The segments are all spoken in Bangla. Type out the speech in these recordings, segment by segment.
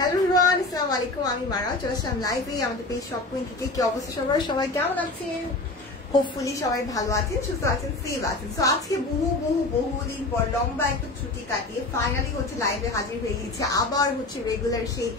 হ্যালো এভরিওয়ান, আসসালামু আলাইকুম। আমি মারা চলে আসলাম লাইভে আমাদের পেজ শপ কুইন থেকে। কি অবস্থা সবার? সবাই কেমন আছেন? হোপফুলি সবাই ভালো আছেন, সুস্থ আছেন, সেফ আছেন। সো আজকে বহুদিন পর লম্বা একটা ছুটি কাটিয়ে ফাইনালি হচ্ছে লাইভে হাজির হয়ে গেছে। আবার হচ্ছে রেগুলার সেই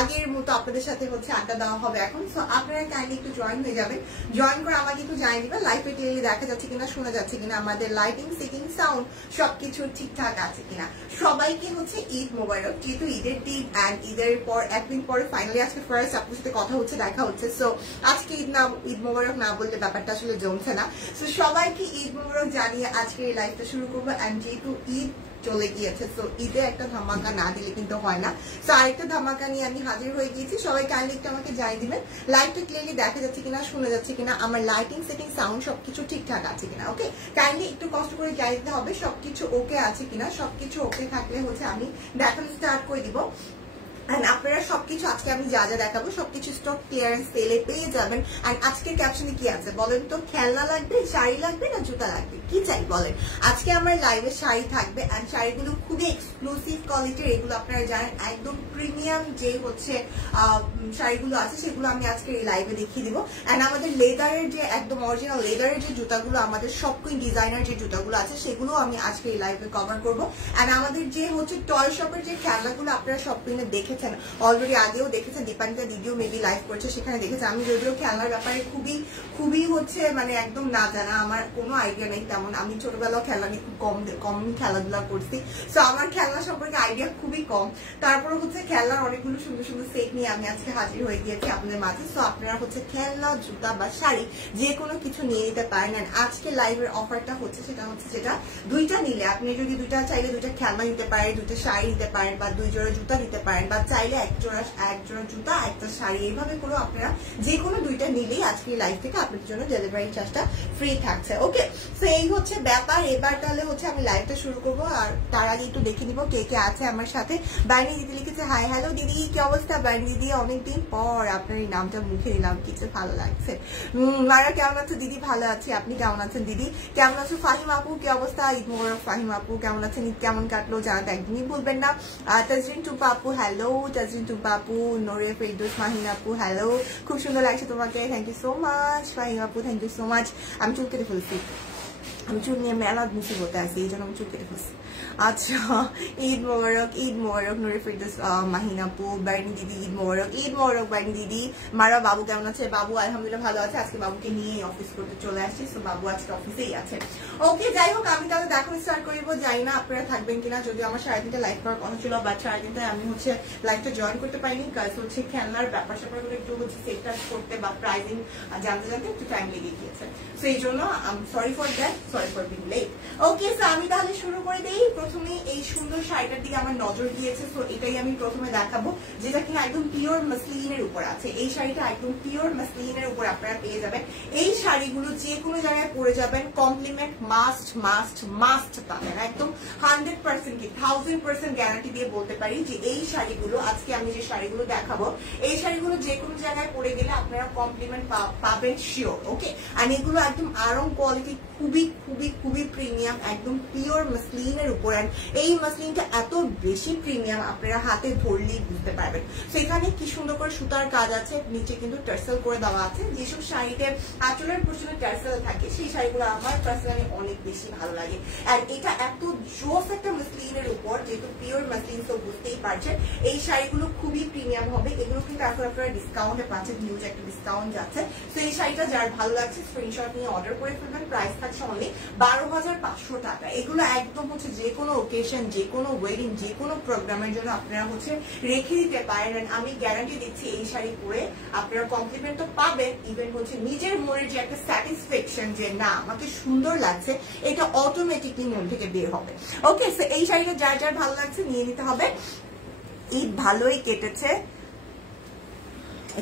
আগের মতো আপনাদের সাথে হচ্ছে আড্ডা দেওয়া হবে এখন। সো আপনারা কাইন্ডলি একটু জয়েন হয়ে যাবেন। জয়েন করে আমাকে একটু জানিয়ে দিবেন লাইভে ক্লিয়ারলি দেখা যাচ্ছে কিনা, শোনা যাচ্ছে কিনা, আমাদের লাইটিং, সিটিং, সাউন্ড সবকিছু ঠিকঠাক আছে কিনা। সবাইকে হচ্ছে ঈদ মোবারক। যেহেতু ঈদের দিন অ্যান্ড ঈদের পর একদিন পরে ফাইনালি আজকে ফার্স্ট আপনার সাথে কথা হচ্ছে, দেখা হচ্ছে। সো আজকে ঈদ মোবারক না বললে ব্যাপারটা আসলে জমছে না। সো সবাইকে ঈদ মোবারক জানিয়ে আজকে এই লাইভটা শুরু করবো। অ্যান্ড যেহেতু ঈদ চলে গিয়েছে, তো ঈদে একটা ধামাকা না দিলে কিন্তু হয় না। তো আরেকটা ধামাকা নিয়ে আমি হাজির হয়ে গিয়েছি। সবাই কাইন্ডলি একটু আমাকে জানিয়ে দিবেন লাইভটা ক্লিয়ারলি দেখা যাচ্ছে কিনা, শোনা যাচ্ছে কিনা, আমার লাইটিং, সেটিং, সাউন্ড সবকিছু ঠিকঠাক আছে কিনা। ওকে, কাইন্ডলি একটু কষ্ট করে জানিয়ে দিতে হবে সবকিছু ওকে আছে কিনা। সবকিছু ওকে থাকলে হচ্ছে আমি দেখানো স্টার্ট করে দিব। আপনারা সবকিছু আজকে আমি যা যা দেখাবো সবকিছু স্টক ক্লিয়ারেন্স সেলে পেয়ে যাবেন। আর আজকের ক্যাপশনে কি আছে বলেন তো? খেলনা লাগবে, শাড়ি লাগবে না জুতা লাগবে, কি চাই বলেন? আজকে আমার লাইভে শাড়ি থাকবে। অ্যান্ড শাড়িগুলো খুবই এক্সক্লুসিভ কোয়ালিটির, এগুলো আপনারা জানেন একদম প্রিমিয়াম যে হচ্ছে শাড়িগুলো আছে সেগুলো আমি আজকে এই লাইভে দেখিয়ে দিব। অ্যান্ড আমাদের লেদারের যে একদম অরিজিনাল লেদারের যে জুতাগুলো, আমাদের শপ কুইন ডিজাইনার যে জুতাগুলো আছে সেগুলো আমি আজকে এই লাইভে কভার করবো। অ্যান্ড আমাদের যে হচ্ছে টয় শপের যে খেলনাগুলো আপনারা শপ কুইনে দেখেছেন, অলরেডি আগেও দেখেছেন, দীপানিতা দিদিও মেবি লাইভ করছে, সেখানে দেখেছে। আমি যদিও খেলনার ব্যাপারে খুবই হচ্ছে মানে একদম না জানা, আমার কোনো আইডিয়া নেই তেমন। আমি ছোটবেলাও খেলনা নিয়ে খুব কম খেলাধুলা করছি। সো আমার খেলনা সম্পর্কে আইডিয়া খুবই কম। তারপর হচ্ছে খেলনার অনেকগুলো সুন্দর সুন্দর সেট নিয়ে আমি আজকে হাজির হয়ে গিয়েছি আপনাদের মাঝে। সো আপনারা হচ্ছে খেলনা, জুতা বা শাড়ি যে কোনো কিছু নিয়ে নিতে পারেন। আর আজকে লাইভের অফারটা হচ্ছে যেটা দুইটা নিলে আপনি যদি দুইটা চাইলে দুইটা খেলনা নিতে পারেন, দুইটা শাড়ি নিতে পারেন, বা 2 জোড়া জুতা নিতে পারেন, বা চাইলে এক জোড়া জুতা একটা শাড়ি, এইভাবে করে আপনারা যে কোনো দুইটা নিলেই আজকে লাইভ থেকে আপনাদের জন্য ডেলিভারি চার্জটা ফ্রি থাকছে। ওকে, তো এই হচ্ছে ব্যাপার। এবার তাহলে হচ্ছে আমি লাইভটা শুরু করবো। আর তার আগে একটু দেখে নিবো কে কে আছে আমার সাথে। বাইনি দিদি লিখেছে হাই। হ্যালো দিদি, কি অবস্থা? বাইনি দিদি, অনেকদিন পর আপনার এই নামটা মুখে নিলাম, কিছু ভালো লাগছে। মারা কেমন আছো দিদি? ভালো আছি, আপনি কেমন আছেন দিদি? কেমন আছো ফাহিম আপু? কি অবস্থা? ঈদ মোবারক ফাহিম আপু, কেমন আছেন? ঈদ কেমন কাটলো জানাতে একদমই ভুলবেন না। তাজরিন টুপা আপু হ্যালো, তাজরিন টুপা আপু, নোরে ফেরদৌস মাহিন আপু হ্যালো, খুব সুন্দর লাগছে তোমাকে, thank you so much. Fahim আপু থ্যাংক ইউ সো মাচ। আমি চুল কেটে ফেলছি, আমি চুল নিয়ে মেলা মুসিবতে আছি, এই জন্য আমি চুল কেটে ফেলছি। আচ্ছা, ঈদ মোবারক, ঈদ মোবারক নুরে ফিরদৌস মাহিন আপু, বাইনি দিদি ঈদ মোবারক, ঈদ মোবারক বাইনি দিদি। মারা বাবু কেমন আছে? বাবু আলহামদুলিল্লাহ ভালো আছে। আজকে বাবুকে নিয়ে অফিস করতে চলে আসছি, সো বাবু আজকে অফিসেই আছে। ওকে, যাই হোক আমি তাহলে দেখানো স্টার্ট করবো। যাই না আপনারা থাকবেন কিনা, যদিও আমার 3:30 লাইভ করার কথা ছিল, বাট 3:30 আমি হচ্ছে লাইভটা জয়েন করতে পারিনি, কাজ হচ্ছে খেলনার ব্যাপার স্যাপারগুলো একটু হচ্ছে সেট করতে বা প্রাইজিং জানতে একটু টাইম লেগে গিয়েছে। সো এই জন্য sorry for that, sorry for being late. Okay, so আমি তাহলে শুরু করে দিই। প্রথমে এই সুন্দর শাড়িটার দিকে আমার নজর গিয়েছে, তো এটাই আমি প্রথমে দেখাবো, যেটা কিনা একদম পিওর মাসলিনের উপর আছে। এই শাড়িটা একদম পিওর মাসলিনের উপর আপনারা পেয়ে যাবেন। এই শাড়িগুলো যে কোনো জায়গায় পরে যাবেন, কমপ্লিমেন্ট মাস্ট পাবেন। একদম 100% কি 1000% গ্যারান্টি দিয়ে বলতে পারি যে এই শাড়িগুলো, আজকে আমি যে শাড়িগুলো দেখাবো, এই শাড়িগুলো যে কোনো জায়গায় পরে গেলে আপনারা কমপ্লিমেন্ট পাবেন শিওর। ওকে, আর এগুলো একদম আরং কোয়ালিটি, খুবই প্রিমিয়াম, একদম পিওর মাসলিনের উপর। এই মাসলিনটা এত বেশি প্রিমিয়াম আপনারা হাতে ধরলেই বুঝতে পারবেন। সেখানে কি সুন্দর করে সুতার কাজ আছে, নিচে কিন্তু টার্সেল করে দেওয়া আছে। যেসব শাড়িতে আঁচলের পিছনে টার্সেল থাকে সেই শাড়িগুলো আমার পার্সোনালি অনেক বেশি ভালো লাগে। আর এটা এত জোস একটা মাসলিনের উপর, যেহেতু পিওর মাসলিন তো বুঝতেই পারছেন এই শাড়িগুলো খুবই প্রিমিয়াম হবে। এগুলো কিন্তু এখন আপনারা ডিসকাউন্টে পাচ্ছেন, হিউজ একটা ডিসকাউন্ট যাচ্ছে। তো এই শাড়িটা যার ভালো লাগছে স্ক্রিনশট নিয়ে অর্ডার করে ফেলবেন। প্রাইস থাকছে অনলি 12,500 টাকা। এগুলো একদম হচ্ছে যে কোনো ওকেশন, যে কোনো ওয়েডিং, যে কোনো প্রোগ্রামের জন্য আপনারা হচ্ছে রেখে দিতে পারেন। আমি গ্যারান্টি দিচ্ছি এই শাড়ি পরে আপনারা কমপ্লিমেন্ট তো পাবেন, ইভেন হচ্ছে নিজের মনের যে একটা স্যাটিসফ্যাকশন যে না আমাকে সুন্দর লাগছে, এটা অটোমেটিকলি মন থেকে বের হবে। ওকে, সো এই শাড়িটা যার ভালো লাগছে নিয়ে নিতে হবে। ঈদ ভালোই কেটেছে,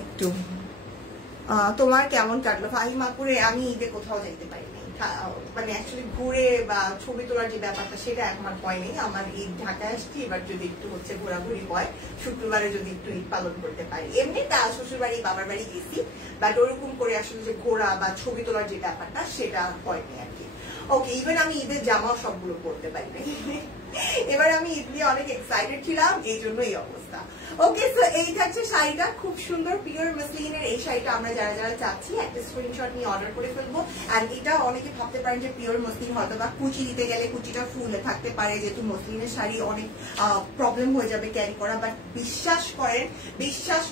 একটু তোমার কেমন কাটলো? ফাহিমা করে আমি ঈদে কোথাও যাইতে পারিনি, মানে অ্যাকচুয়ালি ঘুরে বা ছবি তোলার যে ব্যাপারটা সেটা আমার হয় নেই। আমার ঈদ ঢাকায় আসছি, এবার যদি একটু হচ্ছে ঘোরাঘুরি হয়, শুক্রবারে যদি একটু ঈদ পালন করতে পারি। এমনি তা শ্বশুর বাড়ি বাবার বাড়ি গেছি, বাট ওরকম করে আসলে যে ঘোরা বা ছবি তোলার যে ব্যাপারটা সেটা হয়নি আর কি। ওকে, ইভেন আমি ঈদের জামাও সবগুলো পরতে পারি না। এবার আমি ঈদ নিয়ে অনেক এক্সাইটেড ছিলাম, এই জন্য এই অবস্থা। ওকে, সো এই থাকছে শাড়িটা, খুব সুন্দর পিওর মসলিনের এই শাড়িটা আমরা যারা যারা চাচ্ছি একটা স্ক্রিনশট নিয়ে অর্ডার করে ফেলবো। অ্যান্ড এটা অনেকে ভাবতে পারেন যে পিওর মসলিন হয়তো বা কুচি দিতে গেলে কুচিটা ফুলে থাকতে পারে, যেহেতু মসলিনের শাড়ি অনেক প্রবলেম হয়ে যাবে ক্যারি করা, বাট বিশ্বাস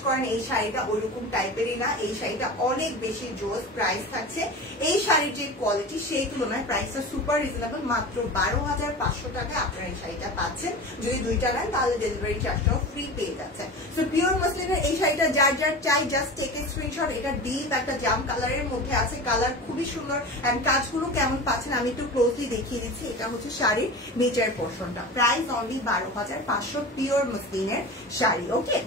করেন এই শাড়িটা ওইরকম টাইপেরই না। এই শাড়িটা অনেক বেশি জোস, প্রাইস থাকছে এই শাড়ির যে কোয়ালিটি সেই তুলনায় প্রাইসটা সুপার রিজনেবল, মাত্র 12,500 টাকায় আপনারা এই শাড়িটা পাচ্ছেন। যদি দুইটা নেন তাহলে ডেলিভারি চার্জটাও ফ্রি পেয়ে যাচ্ছে। সো পিওর মসলিনের এই শাড়িটা যার যার চাই জাস্ট টেক এ স্ক্রিনশট। এটা ডিপ একটা জাম কালারের মধ্যে আছে, কালার খুবই সুন্দর। এন্ড কাজগুলো কেমন পাচ্ছেন আমি একটু ক্লোজলি দেখিয়ে দিচ্ছি। এটা হচ্ছে শাড়ির নিচের পোর্শনটা, প্রাইস অনলি 12,500 পিওর মসলিনের শাড়ি। ওকে,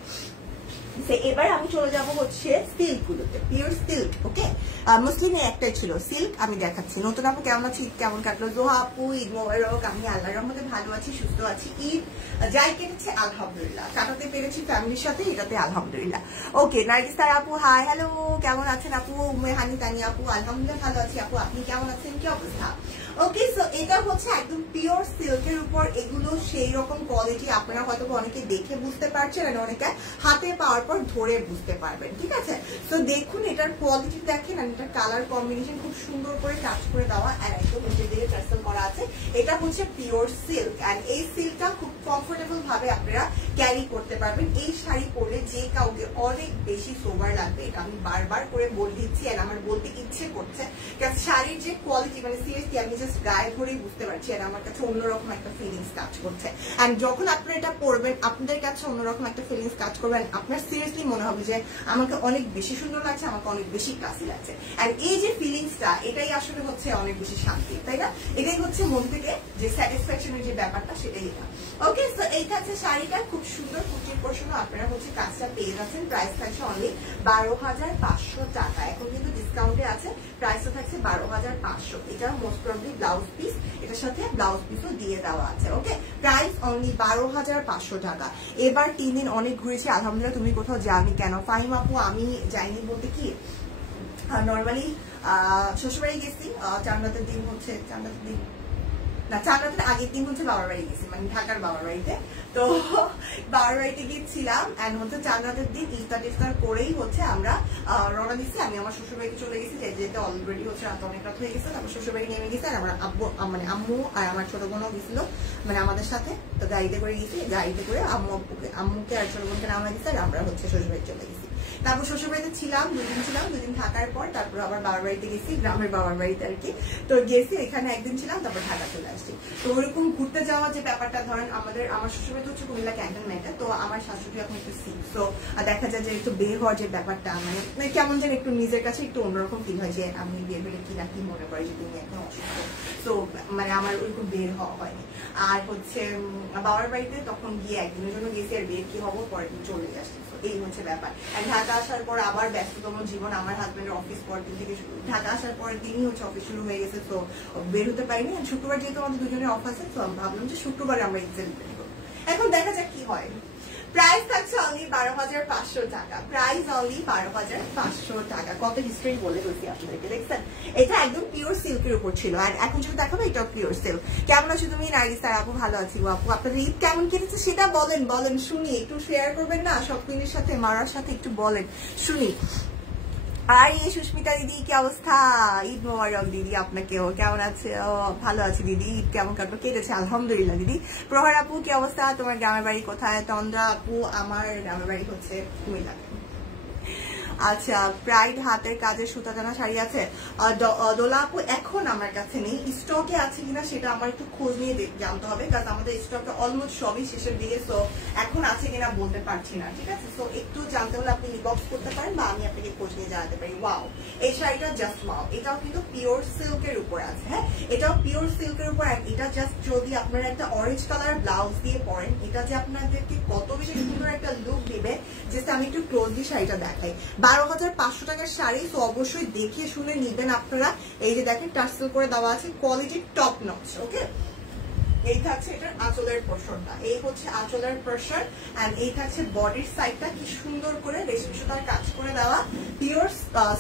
এবার আমি চলে যাব হচ্ছে সিল্ক গুলোতে, পিওর সিল্ক। ওকে, মুসলিমে একটাই ছিল সিল্ক, আমি দেখাচ্ছি। নতুন আপু কেমন আছি, ঈদ কেমন কাটলো? জোহা আপু ঈদ মোবারক। আমি আল্লাহর রহমতে ভালো আছি, সুস্থ আছি। ঈদ যাই কেটেছে আলহামদুলিল্লাহ, কাটাতে পেরেছি ফ্যামিলির সাথে, এটাতে আলহামদুলিল্লাহ। ওকে, নার্গিসা আপু হাই, হ্যালো, কেমন আছেন আপু? উম্মেহানি তানিয়া আপু আলহামদুলিল্লাহ ভালো আছি আপু, আপনি কেমন আছেন, কি অবস্থা? ওকে, সো এটা হচ্ছে একদম পিওর সিল্কের উপর। এগুলো সেই রকম কোয়ালিটি আপনারা হয়তো অনেকে দেখে বুঝতে পারছেন, আর অনেকে হাতে পাওয়ার পর ধরে বুঝতে পারবেন, ঠিক আছে? তো দেখুন এটার কোয়ালিটি দেখেন, আর এটার কালার কম্বিনেশন খুব সুন্দর করে কাজ করে দেওয়া, আর একদম নিচে দিকে টার্সেল করা আছে। এটা হচ্ছে পিওর সিল্ক, আর এই সিল্কটা খুব কমফোর্টেবল ভাবে আপনারা ক্যারি করতে পারবেন। এই শাড়ি পরলে যে কাউকে অনেক বেশি সোবার লাগবে, এটা আমি বারবার করে বলে দিচ্ছি, আর আমার বলতে ইচ্ছে করছে, কারণ শাড়ির যে কোয়ালিটি মানে সিরিয়াসলি আমি জাস্ট গায়ে ধরেই বুঝতে পারছি, আর আমার কাছে অন্যরকম একটা ফিলিংস কাজ করছে। এন্ড যখন আপনারা এটা পরবেন আপনাদের কাছে অন্যরকম একটা ফিলিংস কাজ করবেন, আপনার সিরিয়াসলি মনে হবে যে আমাকে অনেক বেশি সুন্দর লাগছে, আমাকে অনেক বেশি ক্লাসি লাগছে। এন্ড এই যে ফিলিংসটা, এটাই আসলে হচ্ছে অনেক বেশি শান্তি, তাই না? এটাই হচ্ছে মন থেকে যে স্যাটিসফ্যাকশনের যে ব্যাপারটা, সেটাই এটা। ওকে, সো এই থাকছে শাড়িটা, খুব সুন্দর কুচির পোর্শনও আপনারা হচ্ছে কাজটা পেয়ে যাচ্ছেন। প্রাইস থাকছে অনলি 12,500 টাকা। এখন কিন্তু ডিসকাউন্টে আছে, প্রাইসটা থাকছে 12,500। এটা মোস্ট প্রবলি ব্লাউজ পিস, এটার সাথে ব্লাউজ পিসও দিয়ে দেওয়া আছে। ওকে, প্রাইস অনলি 12,500 টাকা। এবার 3 দিন অনেক ঘুরেছি আলহামদুলিল্লাহ। তুমি কোথাও যাওনি কেন? ফাহিম আপু আমি যাইনি বলতে কি, নর্মালি শ্বশুরবাড়ি গেছি, চান্দাতের দিন হচ্ছে, চান্দাতের দিন না, চান্দাতের আগের দিন হচ্ছে বাবার বাড়ি গেছি, মানে ঢাকার বাবার বাড়িতে। তো বাবার বাড়িতে গিয়েছিলাম, এন্ড হচ্ছে চান্দাতের দিন ইফতার করেই হচ্ছে আমরা রওনা দিচ্ছি। আমি আমার শ্বশুর বাড়িতে চলে গেছি, যেতে অলরেডি হচ্ছে রাত অনেক রাত হয়ে গেছে। আমার শ্বশুর বাড়ি নেমে গেছে, আর আমার আব্বু মানে আম্মু আর আমার ছোট বোনও গেছিল মানে আমাদের সাথে। তো গাড়িতে করে গেছি, গাড়িতে করে আম্মুকে আর ছোট বোনকে নামা দিচ্ছে, আর আমরা হচ্ছে শ্বশুর বাড়ি চলে গেছি। তারপর শ্বশুর বাড়িতে ছিলাম 2 দিন, 2 দিন থাকার পর তারপর আবার বাবার বাড়িতে গেছি, গ্রামের বাবার বাড়িতে আর কি। তো গেছি, এখানে একদিন ছিলাম, তারপর ঢাকা চলে আসছি। তো ওরকম ঘুরতে যাওয়া যে ব্যাপারটা, ধরেন আমার শ্বশুর বাড়িতে হচ্ছে কুমিল্লা ক্যান্টনমেন্টে, তো আমার শাশুড়ি এখন একটু সিক, তো দেখা যায় যে একটু বের হওয়ার যে ব্যাপারটা মানে কেমন যেন একটু নিজের কাছে একটু অন্যরকম ফিল হয়, যে আমি বের হলে কি না কি মনে করি যে তুমি এখন অসুস্থ। তো মানে আমার ওইরকম বের হওয়া হয়নি। আর হচ্ছে বাবার বাড়িতে তখন গিয়ে একদিনের জন্য গেছি, আর বের কি হবো, পরের দিন চলে আসছি। এই হচ্ছে ব্যাপার। আর ঢাকা আসার পর আবার ব্যস্ততম জীবন, আমার হাজবেন্ডের অফিস পরের দিন থেকে শুরু, ঢাকা আসার পরের দিনই হচ্ছে অফিস শুরু হয়ে গেছে, তো বের হতে পারিনি। শুক্রবার যেহেতু আমাদের দুজনের অফ আছে, তো আমি ভাবলাম যে শুক্রবারে আমরা সেলিব্রেট করবো। এখন দেখা যাক কি হয়। প্রাইস থাকছে অনলি 12,500 টাকা। প্রাইস অনলি 12,500 টাকা। কত হিস্ট্রি বলে বলছি আপনাদেরকে, দেখছেন? এটা একদম পিওর সিল্কের উপর ছিল, আর এখন যদি দেখাবো এটাও পিওর সিল্ক। কেমন আছো তুমি নার্গিসা আপু? ভালো আছি আপু। আপনাদের ঈদ কেমন কেটেছে সেটা বলেন শুনি, একটু শেয়ার করবেন না সবকিনের সাথে, মারার সাথে একটু বলেন শুনি। আর এই সুস্মিতা দিদি কি অবস্থা? ঈদ মোবারক দিদি আপনাকেও। কেমন আছে? ভালো আছে দিদি। ঈদ কেমন কাটলো? কেটেছে আলহামদুলিল্লাহ দিদি। প্রহার আপু কি অবস্থা? তোমার গ্রামের বাড়ি কোথায়? তন্দ্রা আপু আমার গ্রামের বাড়ি হচ্ছে কুমিল্লা। আচ্ছা, প্রাইড হাতের কাজের সুতা জানা শাড়ি আছে? দোলা আপু এখন আমার কাছে নেই, স্টকে আছে কিনা সেটা আমার একটু খোঁজ নিয়ে জানতে হবে, কারণ আমাদের স্টকে অলমোস্ট সবই শেষের দিকে, সো এখন আছে কিনা বলতে পারছি না, ঠিক আছে? সো একটু জানতে হলে আপনি ইনবক্স করতে পারেন, বা আমি আপনাকে খোঁজ নিয়ে জানাতে পারি। ওয়াও, এই শাড়িটা জাস্ট ওয়াও। এটাও কিন্তু পিওর সিল্কের উপর আছে, হ্যাঁ এটাও পিওর সিল্কের উপর। এটা জাস্ট যদি আপনারা একটা অরেঞ্জ কালার ব্লাউজ দিয়ে পরেন, এটা যে আপনাদেরকে কত বেশি সুন্দর একটা লুক দিবে। জাস্ট আমি একটু ক্লোজলি শাড়িটা দেখাই। 12,500 টাকার শাড়ি, তো অবশ্যই দেখে শুনে নিবেন আপনারা। এই যে দেখেন টার্সেল করে দেওয়া আছে, কোয়ালিটি টপ নচ। ওকে, এই থাকছে এটার আঁচলের পোর্শনটা, এই হচ্ছে আঁচলের পোর্শন এন্ড এই থাকছে বডির সাইডটা কি সুন্দর করে রেশমি সুতার কাজ করে দেওয়া পিওর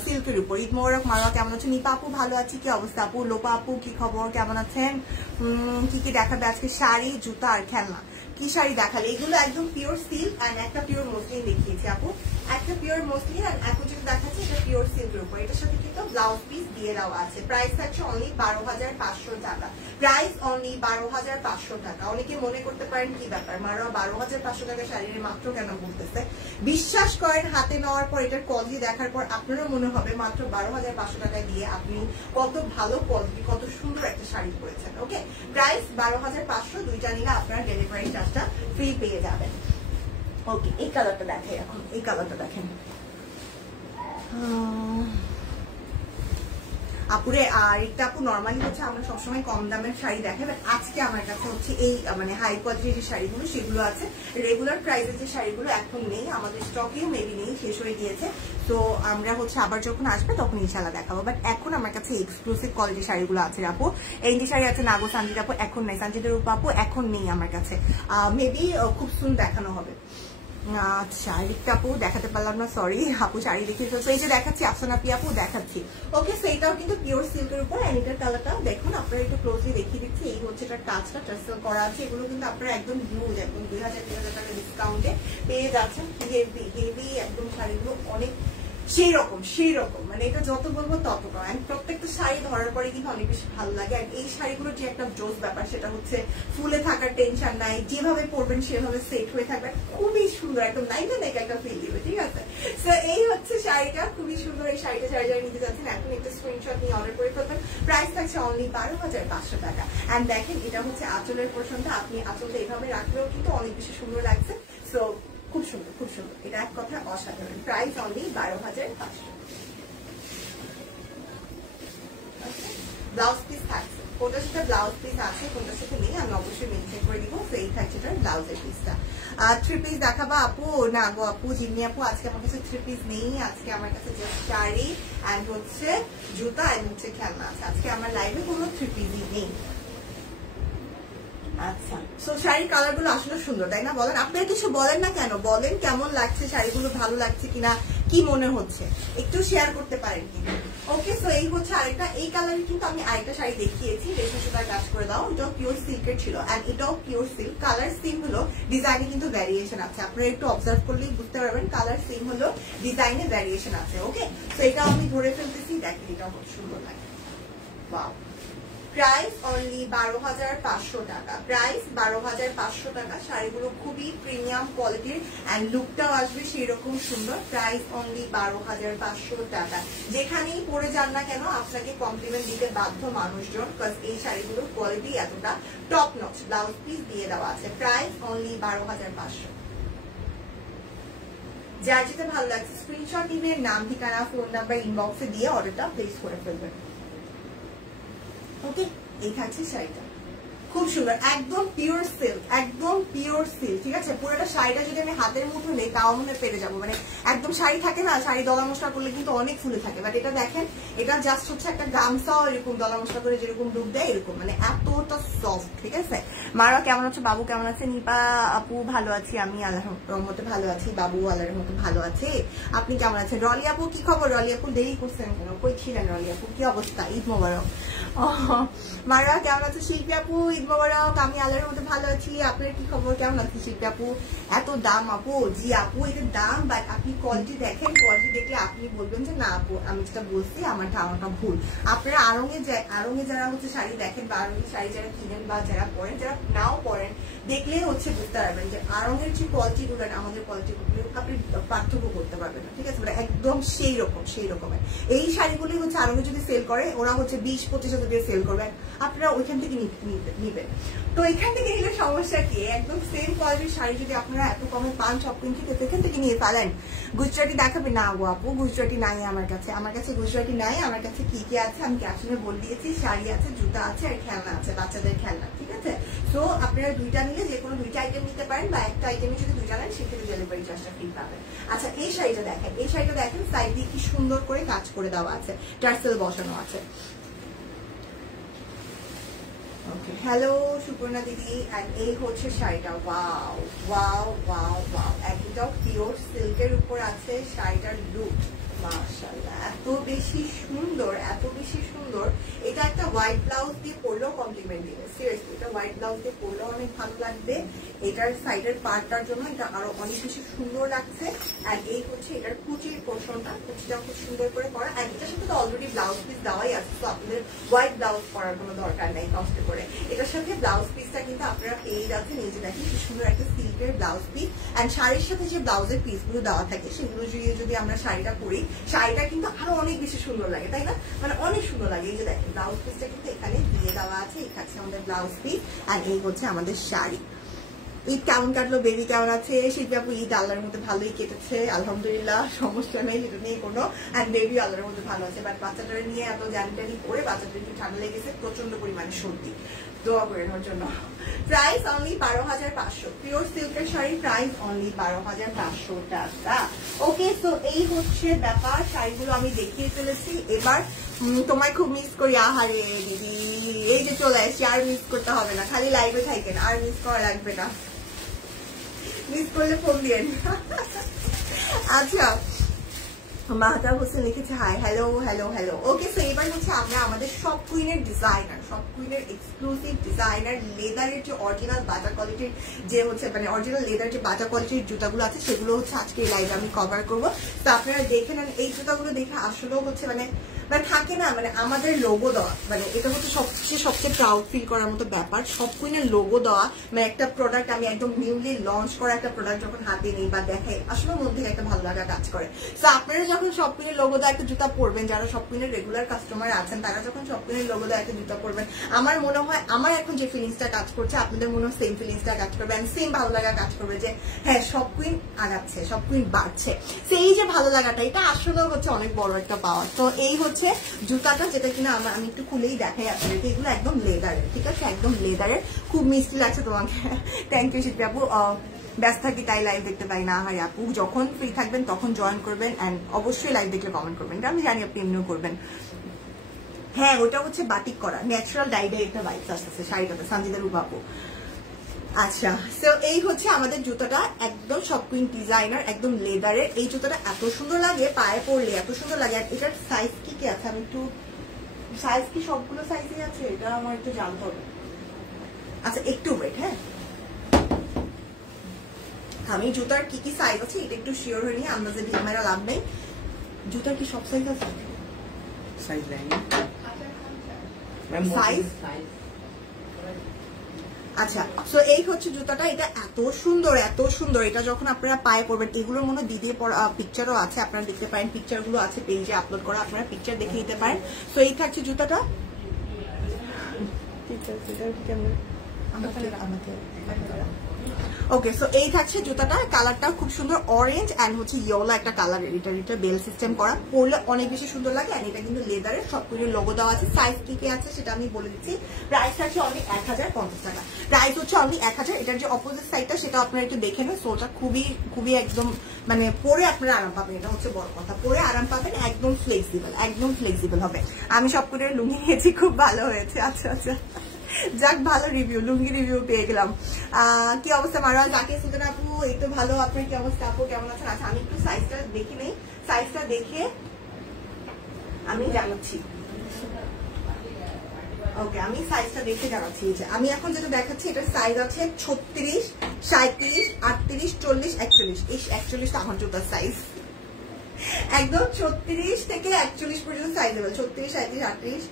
সিল্কের উপর। ঈদ মোবারক মারওয়া, কেমন আছে? নিপা আপু ভালো আছি, কি অবস্থা আপু? লোপা আপু কি খবর, কেমন আছেন? কি কি দেখাবে আজকে? শাড়ি, জুতা আর খেলনা। কি শাড়ি দেখালে? এগুলো একদম পিওর সিল্ক এন্ড একটা পিওর মসলিন দেখিয়েছি আপু, একটা পিওর মসলিন আর এখন যেটা দেখাচ্ছে এটা পিওর সিল্কের উপর। এটার সাথে কিন্তু ব্লাউজ পিস দিয়ে দেওয়া আছে। প্রাইস থাকছে অনলি 12,500 টাকা। প্রাইস অনলি 12,500 টাকা। অনেকে মনে করতে পারেন কি ব্যাপার মারওয়া 12,500 টাকা শাড়ির মাত্র কেন বলতেছে? বিশ্বাস করেন হাতে নেওয়ার পর এটার কোয়ালিটি দেখার পর আপনারও মনে হবে মাত্র 12,500 টাকা দিয়ে আপনি কত ভালো কোয়ালিটি, কত সুন্দর একটা শাড়ি পরেছেন। ওকে, প্রাইস 12,500, দুইটা নিলে আপনারা ডেলিভারি চার্জটা ফ্রি পেয়ে যাবেন। ওকে, এই কালারটা দেখেন, এখন এই কালারটা দেখেন আপুরে। আর এটা আপু নর্মালি হচ্ছে আমরা সবসময় কম দামের শাড়ি দেখাই, বাট আজকে আমার কাছে হচ্ছে এই মানে হাই কোয়ালিটির যে শাড়িগুলো সেগুলো আছে। রেগুলার প্রাইসের যে শাড়িগুলো এখন নেই, আমাদের স্টকেও মেবি নেই, শেষ হয়ে গিয়েছে। তো আমরা হচ্ছে আবার যখন আসবে তখন ইনশাল্লাহ দেখাবো, বাট এখন আমার কাছে এক্সক্লুসিভ কোয়ালিটির শাড়িগুলো আছে আপু। এই যে শাড়ি আছে নাগো সানজিদ আপু, এখন নেই। সানজিদের রূপ আপু এখন নেই আমার কাছে, মেবি খুব সুন দেখানো হবে। আচ্ছা, আরেকটা আপু দেখাতে পারলাম না, সরি আপু, শাড়ি দেখিয়ে ফেলছো। এই যে দেখাচ্ছি আফসানা আপি আপু, দেখাচ্ছি। ওকে, সো এটাও কিন্তু পিওর সিল্কের উপর এন্ড এটার কালারটাও দেখুন, আপনারা একটু ক্লোজলি দেখিয়ে দিচ্ছি। এই হচ্ছে এটার কাজটা টার্সেল করা আছে। এগুলো কিন্তু আপনারা একদম হিউজ, একদম 2,000-3,000 টাকা ডিসকাউন্টে পেয়ে যাচ্ছেন। হেভি হেভি একদম শাড়িগুলো, অনেক সেই রকম মানে এটা যত বলবো তত কম। এন্ড প্রত্যেকটা শাড়ি ধরার পরে কিন্তু অনেক বেশি ভালো লাগে। আর এই শাড়িগুলোর যে একটা জোস ব্যাপার সেটা হচ্ছে ফুলে থাকার টেনশন নাই, যেভাবে পরবেন সেভাবে সেট হয়ে থাকবে, খুবই সুন্দর, একদম নাইকা নাইকা একটা ফিল দিবে। ঠিক আছে, তো এই হচ্ছে শাড়িটা, খুবই সুন্দর। এই শাড়িটা যারা নিতে যাচ্ছেন এখন একটা স্ক্রিনশট নিয়ে অর্ডার করে ফেলবেন। প্রাইস থাকছে অনলি 12,500 টাকা। এন্ড দেখেন এটা হচ্ছে আঁচলের পোর্শনটা, আপনি আঁচলটা এভাবে রাখলেও কিন্তু অনেক বেশি সুন্দর লাগছে। সো খুব সুন্দর, খুব সুন্দর, এটা এক কথা অসাধারণ। Price only 12,500। ব্লাউজ পিস থাকছে, কোনটার সাথে ব্লাউজ পিস আছে কোনটার সাথে নেই আমি অবশ্যই মেনশন করে দিব। তো এই থাকছে এটার ব্লাউজের পিসটা। 3 পিস দেখাবা আপু? না গো আপু, জিম্মি আপু, আজকে আমার কাছে 3 পিস নেই। আজকে আমার কাছে জাস্ট শাড়ি এন্ড হচ্ছে জুতা এন্ড হচ্ছে খেলনা আছে। আজকে আমার লাইভে কোনো 3 পিসই নেই। আচ্ছা, সো শাড়ির কালার গুলো আসলে সুন্দর, তাই না? বলেন, আপনারা কিছু বলেন না কেন? বলেন কেমন লাগছে শাড়িগুলো, ভালো লাগছে কিনা, কি মনে হচ্ছে একটু শেয়ার করতে পারেন কিন্তু। ওকে, সো এই হচ্ছে আরেকটা, এই কালারে কিন্তু আমি আরেকটা শাড়ি দেখিয়েছি, রেশমি সুতার কাজ করে দাও। এটাও পিওর সিল্কের ছিল এন্ড এটাও পিওর সিল্ক। কালার সেম হলো, ডিজাইনে কিন্তু ভ্যারিয়েশন আছে। আপনারা একটু অবজার্ভ করলেই বুঝতে পারবেন কালার সেম হলো, ডিজাইনে ভ্যারিয়েশন আছে। ওকে, তো এটাও আমি ধরে ফেলতেছি, দেখেন এটাও খুব সুন্দর লাগে। ওয়াও, প্রাইস অনলি 12,500 টাকা। প্রাইস 12,500 টাকা। শাড়িগুলো খুবই প্রিমিয়াম কোয়ালিটির এন্ড লুকটাও আসবে সেই রকম সুন্দর। প্রাইস অনলি 12,500 টাকা। যেখানেই পরে যান না কেন আপনাকে কমপ্লিমেন্ট দিতে বাধ্য মানুষজন, বিকজ এই শাড়িগুলোর কোয়ালিটি এতটা টপ নচ। ব্লাউজ পিস দিয়ে দেওয়া আছে। Price only 12,500। যার যেটা ভালো লাগছে স্ক্রিনশট নিয়ে নাম, ঠিকানা, ফোন নাম্বার ইনবক্সে দিয়ে অর্ডারটা প্লেস করে ফেলবেন। ওকে, এই থাকছে শাড়িটা, খুব সুন্দর, একদম পিওর সিল্ক, একদম পিওর সিল্ক। ঠিক আছে, পুরোটা শাড়িটা যদি আমি হাতের মুঠো নেই তাও মনে পেরে যাবো। মানে একদম শাড়ি থাকে না, শাড়ি দলা মশলা করলে কিন্তু অনেক ফুলে থাকে, বাট এটা দেখেন এটা জাস্ট হচ্ছে একটা গামছাও এরকম দলা মশলা করে যেরকম ডুব দেয় এরকম, মানে এতটা সফট। ঠিক আছে, মারা কেমন আছে? বাবু কেমন আছে? নিপা আপু ভালো আছি আমি, আল্লাহর রহমতে ভালো আছি। বাবু আল্লাহর রহমতে ভালো আছে, আপনি কেমন আছেন? রলি আপু কি খবর? রলি আপু দেরি করছেন কেন? কই ছিলেন রলি আপু? কি অবস্থা? ঈদ মোবারক। মারা কেমন আছে? শিল্পী আপু ঈদ মোবারক। আমি আল্লাহর মধ্যে ভালো আছি, আপনার কি খবর? কেমন আছে শিল্পী আপু? এত দাম আপু? জি আপু, এটার দাম, বাট আপনি কোয়ালিটি দেখেন, কোয়ালিটি দেখলে আপনি বলবেন যে না আপু আমি যেটা বলছি আমার ধারণাটা ভুল। আপনারা আড়ঙে যারা হচ্ছে শাড়ি দেখেন বা আড়ঙে শাড়ি যারা কিনেন বা যারা পরেন, যারা নাও পরেন, দেখলে হচ্ছে বুঝতে পারবেন যে আড়ঙের যে কোয়ালিটি গুলো আমাদের কোয়ালিটি গুলো আপনি পার্থক্য করতে পারবেন না। ঠিক আছে, মানে একদম সেই রকমের এই শাড়িগুলি হচ্ছে আড়ঙে যদি সেল করে ওরা হচ্ছে 20-25 দিয়ে সেল করবেন, আপনারা ওইখান থেকে নিবেন। তো এখান থেকে নিলে সমস্যা কি? একদম সেম কোয়ালিটির শাড়ি যদি আপনারা এত কমে পান শপিং থেকে এখান থেকে নিয়ে ফেলেন। গুজরাটি দেখাবে? না গো আপু, গুজরাটি নাই আমার কাছে গুজরাটি নাই। আমার কাছে কি কি আছে আমি ক্যাপশনে বলে দিয়েছি, শাড়ি আছে, জুতা আছে আর খেলনা আছে, বাচ্চাদের খেলনা। ঠিক আছে, তো আপনারা দুইটা নিলে যে কোনো দুইটা আইটেম নিতে পারেন, বা একটা আইটেমে যদি দুইটা নেন সেক্ষেত্রে ডেলিভারি চার্জটা ফ্রি পাবেন। আচ্ছা, এই শাড়িটা দেখেন, সাইড দিয়ে কি সুন্দর করে কাজ করে দেওয়া আছে, টার্সেল বসানো আছে। ওকে, হ্যালো সুপর্ণা দিদি। এন্ড এই হচ্ছে শাড়িটা, ওয়াও ওয়াও ওয়াও ওয়াও, একদম পিওর সিল্কের উপর আছে শাড়িটার লুক। মাশাআল্লাহ, এত বেশি সুন্দর, এত বেশি সুন্দর। এটা একটা হোয়াইট ব্লাউজ দিয়ে পরলেও কমপ্লিমেন্ট দিবে, সিরিয়াসলি এটা হোয়াইট ব্লাউজ দিয়ে পরলেও অনেক ভালো লাগবে। এটার সাইডের পার্টটার জন্য এটা আরো অনেক বেশি সুন্দর লাগছে। আর এই হচ্ছে এটার কুচির পোর্শনটা, কুচিটা খুব সুন্দর করে করা। আর এটার সাথে তো অলরেডি ব্লাউজ পিস দেওয়াই আছে, তো আপনাদের হোয়াইট ব্লাউজ পরার কোনো দরকার নেই কষ্ট করে। এটার সাথে ব্লাউজ পিসটা কিন্তু আপনারা পেয়ে যাচ্ছেন, এই যে দেখেন কি সুন্দর একটা সিল্কের ব্লাউজ পিস। অ্যান্ড শাড়ির সাথে যে ব্লাউজের পিসগুলো দেওয়া থাকে সেগুলো যদি আমরা শাড়িটা পরি, শাড়িটা কিন্তু আরো অনেক বেশি সুন্দর লাগে, তাই না? মানে অনেক সুন্দর লাগে। এই যে দেখেন ব্লাউজ পিসটা কিন্তু এখানে দিয়ে দেওয়া আছে, এই হচ্ছে আমাদের ব্লাউজ পিস। অ্যান্ড এই হচ্ছে আমাদের শাড়ি। ঈদ কেমন কাটলো? বেবি কেমন আছে? শিল্পী আপু ঈদ আল্লাহর মধ্যে ভালোই কেটেছে, আলহামদুলিল্লাহ, সমস্যা নেই, সেটা নিয়ে কোনো। আর বেবি আল্লাহর মধ্যে ভালো আছে, বাট বাচ্চাটা নিয়ে এত জানি করে বাচ্চাটা একটু ঠান্ডা লেগেছে, প্রচন্ড পরিমাণে সর্দি, দোয়া করে নেওয়ার জন্য। প্রাইস অনলি 12,500, পিওর সিল্কের শাড়ি, প্রাইস অনলি 12,500 টাকা। ওকে, তো এই হচ্ছে ব্যাপার, শাড়িগুলো আমি দেখিয়ে ফেলেছি। এবার তোমায় খুব মিস করি। আহারে দিদি, এই যে চলে আসছি, আর মিস করতে হবে না, খালি লাইভে থাকেন, আর মিস করা লাগবে না, মিস করলে ফোন দিয়েন। আচ্ছা, মাহতাব হোসেন লিখেছে হাই, হ্যালো হ্যালো হ্যালো। ওকে, সো এবার হচ্ছে আমরা আমাদের সব কুইনের ডিজাইনার, সব কুইনের এক্সক্লুসিভ ডিজাইনার লেদারের যে অরিজিনাল বাটা কোয়ালিটির যে হচ্ছে মানে অরিজিনাল লেদার যে বাটা কোয়ালিটির জুতাগুলো আছে সেগুলো হচ্ছে আজকে এই লাইভে আমি কভার করবো। তো আপনারা দেখে নেন, এই জুতাগুলো দেখে আসলেও হচ্ছে মানে থাকে না, মানে আমাদের লোগো দেওয়া, মানে এটা হচ্ছে সবচেয়ে প্রাউড ফিল করার মতো ব্যাপার। সব কুইনের লোগো দেওয়া, মানে একটা প্রোডাক্ট আমি একদম নিউলি লঞ্চ করা একটা প্রোডাক্ট যখন হাতে নিই বা দেখাই, আসলে মন থেকে একটা ভালো লাগা কাজ করে। তো আপনারা যখন সব কুইনের লোগো দেওয়া একটা জুতা পরবেন, যারা সব কুইনের রেগুলার কাস্টমার আছেন, তারা যখন সব কুইনের লোগো দেওয়া একটা জুতা পরবেন, আমার মনে হয় আমার এখন যে ফিলিংসটা কাজ করছে আপনাদের মনে হয় সেম ফিলিংসটা কাজ করবে, এন্ড সেম ভালো লাগা কাজ করবে যে হ্যাঁ সব কুইন আগাচ্ছে, সব কুইন বাড়ছে। সেই যে ভালো লাগাটা, এটা আসলেও হচ্ছে অনেক বড় একটা পাওয়ার। তো এই হচ্ছে জুতাটা, যেটা কিনা আমি একটু খুলেই দেখাই আপনাদেরকে। এগুলো একদম লেদারের, ঠিক আছে, একদম লেদারের, খুব মিষ্টি লাগছে তোমাকে। থ্যাংক ইউ শিল্পী আপু। ব্যস্ত থাকি তাই লাইভ দেখতে পাই না। হাই আপু, যখন ফ্রি থাকবেন তখন জয়েন করবেন, অ্যান্ড অবশ্যই লাইভ দেখলে কমেন্ট করবেন, এটা আমি জানি আপনি এমনিও করবেন। হ্যাঁ, ওটা হচ্ছে বাটিক করা, ন্যাচারাল ডাইডে একটা বাইক আসতেছে শাড়িটাতে, সঞ্জিদার বাবু। আচ্ছা, তো এই হচ্ছে আমাদের জুতাটা, একদম সব কুইন ডিজাইনার, একদম লেদারের। এই জুতাটা এত সুন্দর লাগে, পায়ে পরলে এত সুন্দর লাগে। আর এটার সাইজ কি কি আছে, আমি একটু সাইজ কি সবগুলো সাইজই আছে এটা আমার একটু জানতে হবে। আচ্ছা একটু ওয়েট, হ্যাঁ আমি জুতার কি কি সাইজ আছে এটা একটু শিওর হয়ে নিয়ে আমরা যে ক্যামেরা লাভ নেই। জুতার কি সব সাইজ আছে? সাইজ আচ্ছা, সো এই হচ্ছে জুতাটা, এটা এত সুন্দর, এত সুন্দর। এটা যখন আপনারা পায়ে পড়বেন, এগুলোর মধ্যে দিদির পিকচারও আছে, আপনারা দেখতে পারেন, পিকচারগুলো আছে পেজে আপলোড করা, আপনারা পিকচার দেখে নিতে পারেন। সো এই থাকছে জুতাটা। ওকে, সো এই থাকছে জুতাটা, কালারটা খুব সুন্দর অরেঞ্জ অ্যান্ড হচ্ছে ইয়েলো একটা কালার। এটা বেল সিস্টেম করা, পরলে অনেক বেশি সুন্দর লাগে। আর এটা কিন্তু লেদারের, সব কিছু লোগো দেওয়া আছে। সাইজ কি কি আছে সেটা আমি বলে দিচ্ছি। প্রাইস আছে অনলি 1050 টাকা, প্রাইস হচ্ছে অনলি 1000। এটার যে অপোজিট সাইডটা সেটা আপনারা একটু দেখে নেন। সোটা খুবই খুবই একদম মানে পরে আপনারা আরাম পাবেন, এটা হচ্ছে বড় কথা, পরে আরাম পাবেন, একদম ফ্লেক্সিবল, একদম ফ্লেক্সিবল হবে। আমি সব করে লুঙ্গি নিয়েছি, খুব ভালো হয়েছে। আচ্ছা আচ্ছা, যাক ভালো রিভিউ, লুঙ্গি রিভিউ পেয়ে গেলাম। কি অবস্থা মারওয়ান জাকির সুলতান আপু? এই তো ভালো, আপনার কি অবস্থা আপু, কেমন আছেন? আচ্ছা আমি একটু সাইজটা দেখে নেই, সাইজটা দেখে আমি জানাচ্ছি। ওকে, আমি সাইজটা দেখে জানাচ্ছি। যে আমি এখন যেটা দেখাচ্ছি এটার সাইজ আছে 36, 37, 38, 40, 41। এই 41টা আমার জুতার সাইজ, একদম 36 থেকে 41 পর্যন্ত সাইজেবল। 36, 37, 38,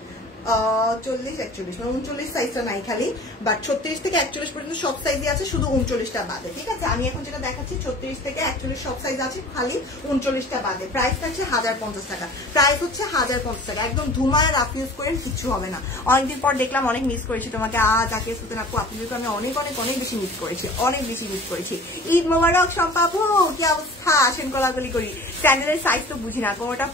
40, 41, 39 সাইজটা নাই খালি, বাট 36 থেকে 41 পর্যন্ত সব সাইজই আছে, শুধু 39টা বাদে। ঠিক আছে, আমি এখন যেটা দেখাচ্ছি 36 থেকে 41 সব সাইজ আছে, খালি 39টা বাদে। প্রাইস থাকছে 1050 টাকা, প্রাইস হচ্ছে 1050 টাকা। একদম ধুমায় রাফ ইউজ করেন, কিচ্ছু হবে না। অনেকদিন পর দেখলাম, অনেক মিস করেছি তোমাকে। জাকির সুলতান আপু, আপনাদেরকে আমি অনেক অনেক অনেক বেশি মিস করেছি, অনেক বেশি মিস করেছি। ঈদ মোবারক শম্পা আপু, কি অবস্থা? আসেন কোলাকুলি করি। স্যান্ডেলের সাইজ তো বুঝি না, কোনোটা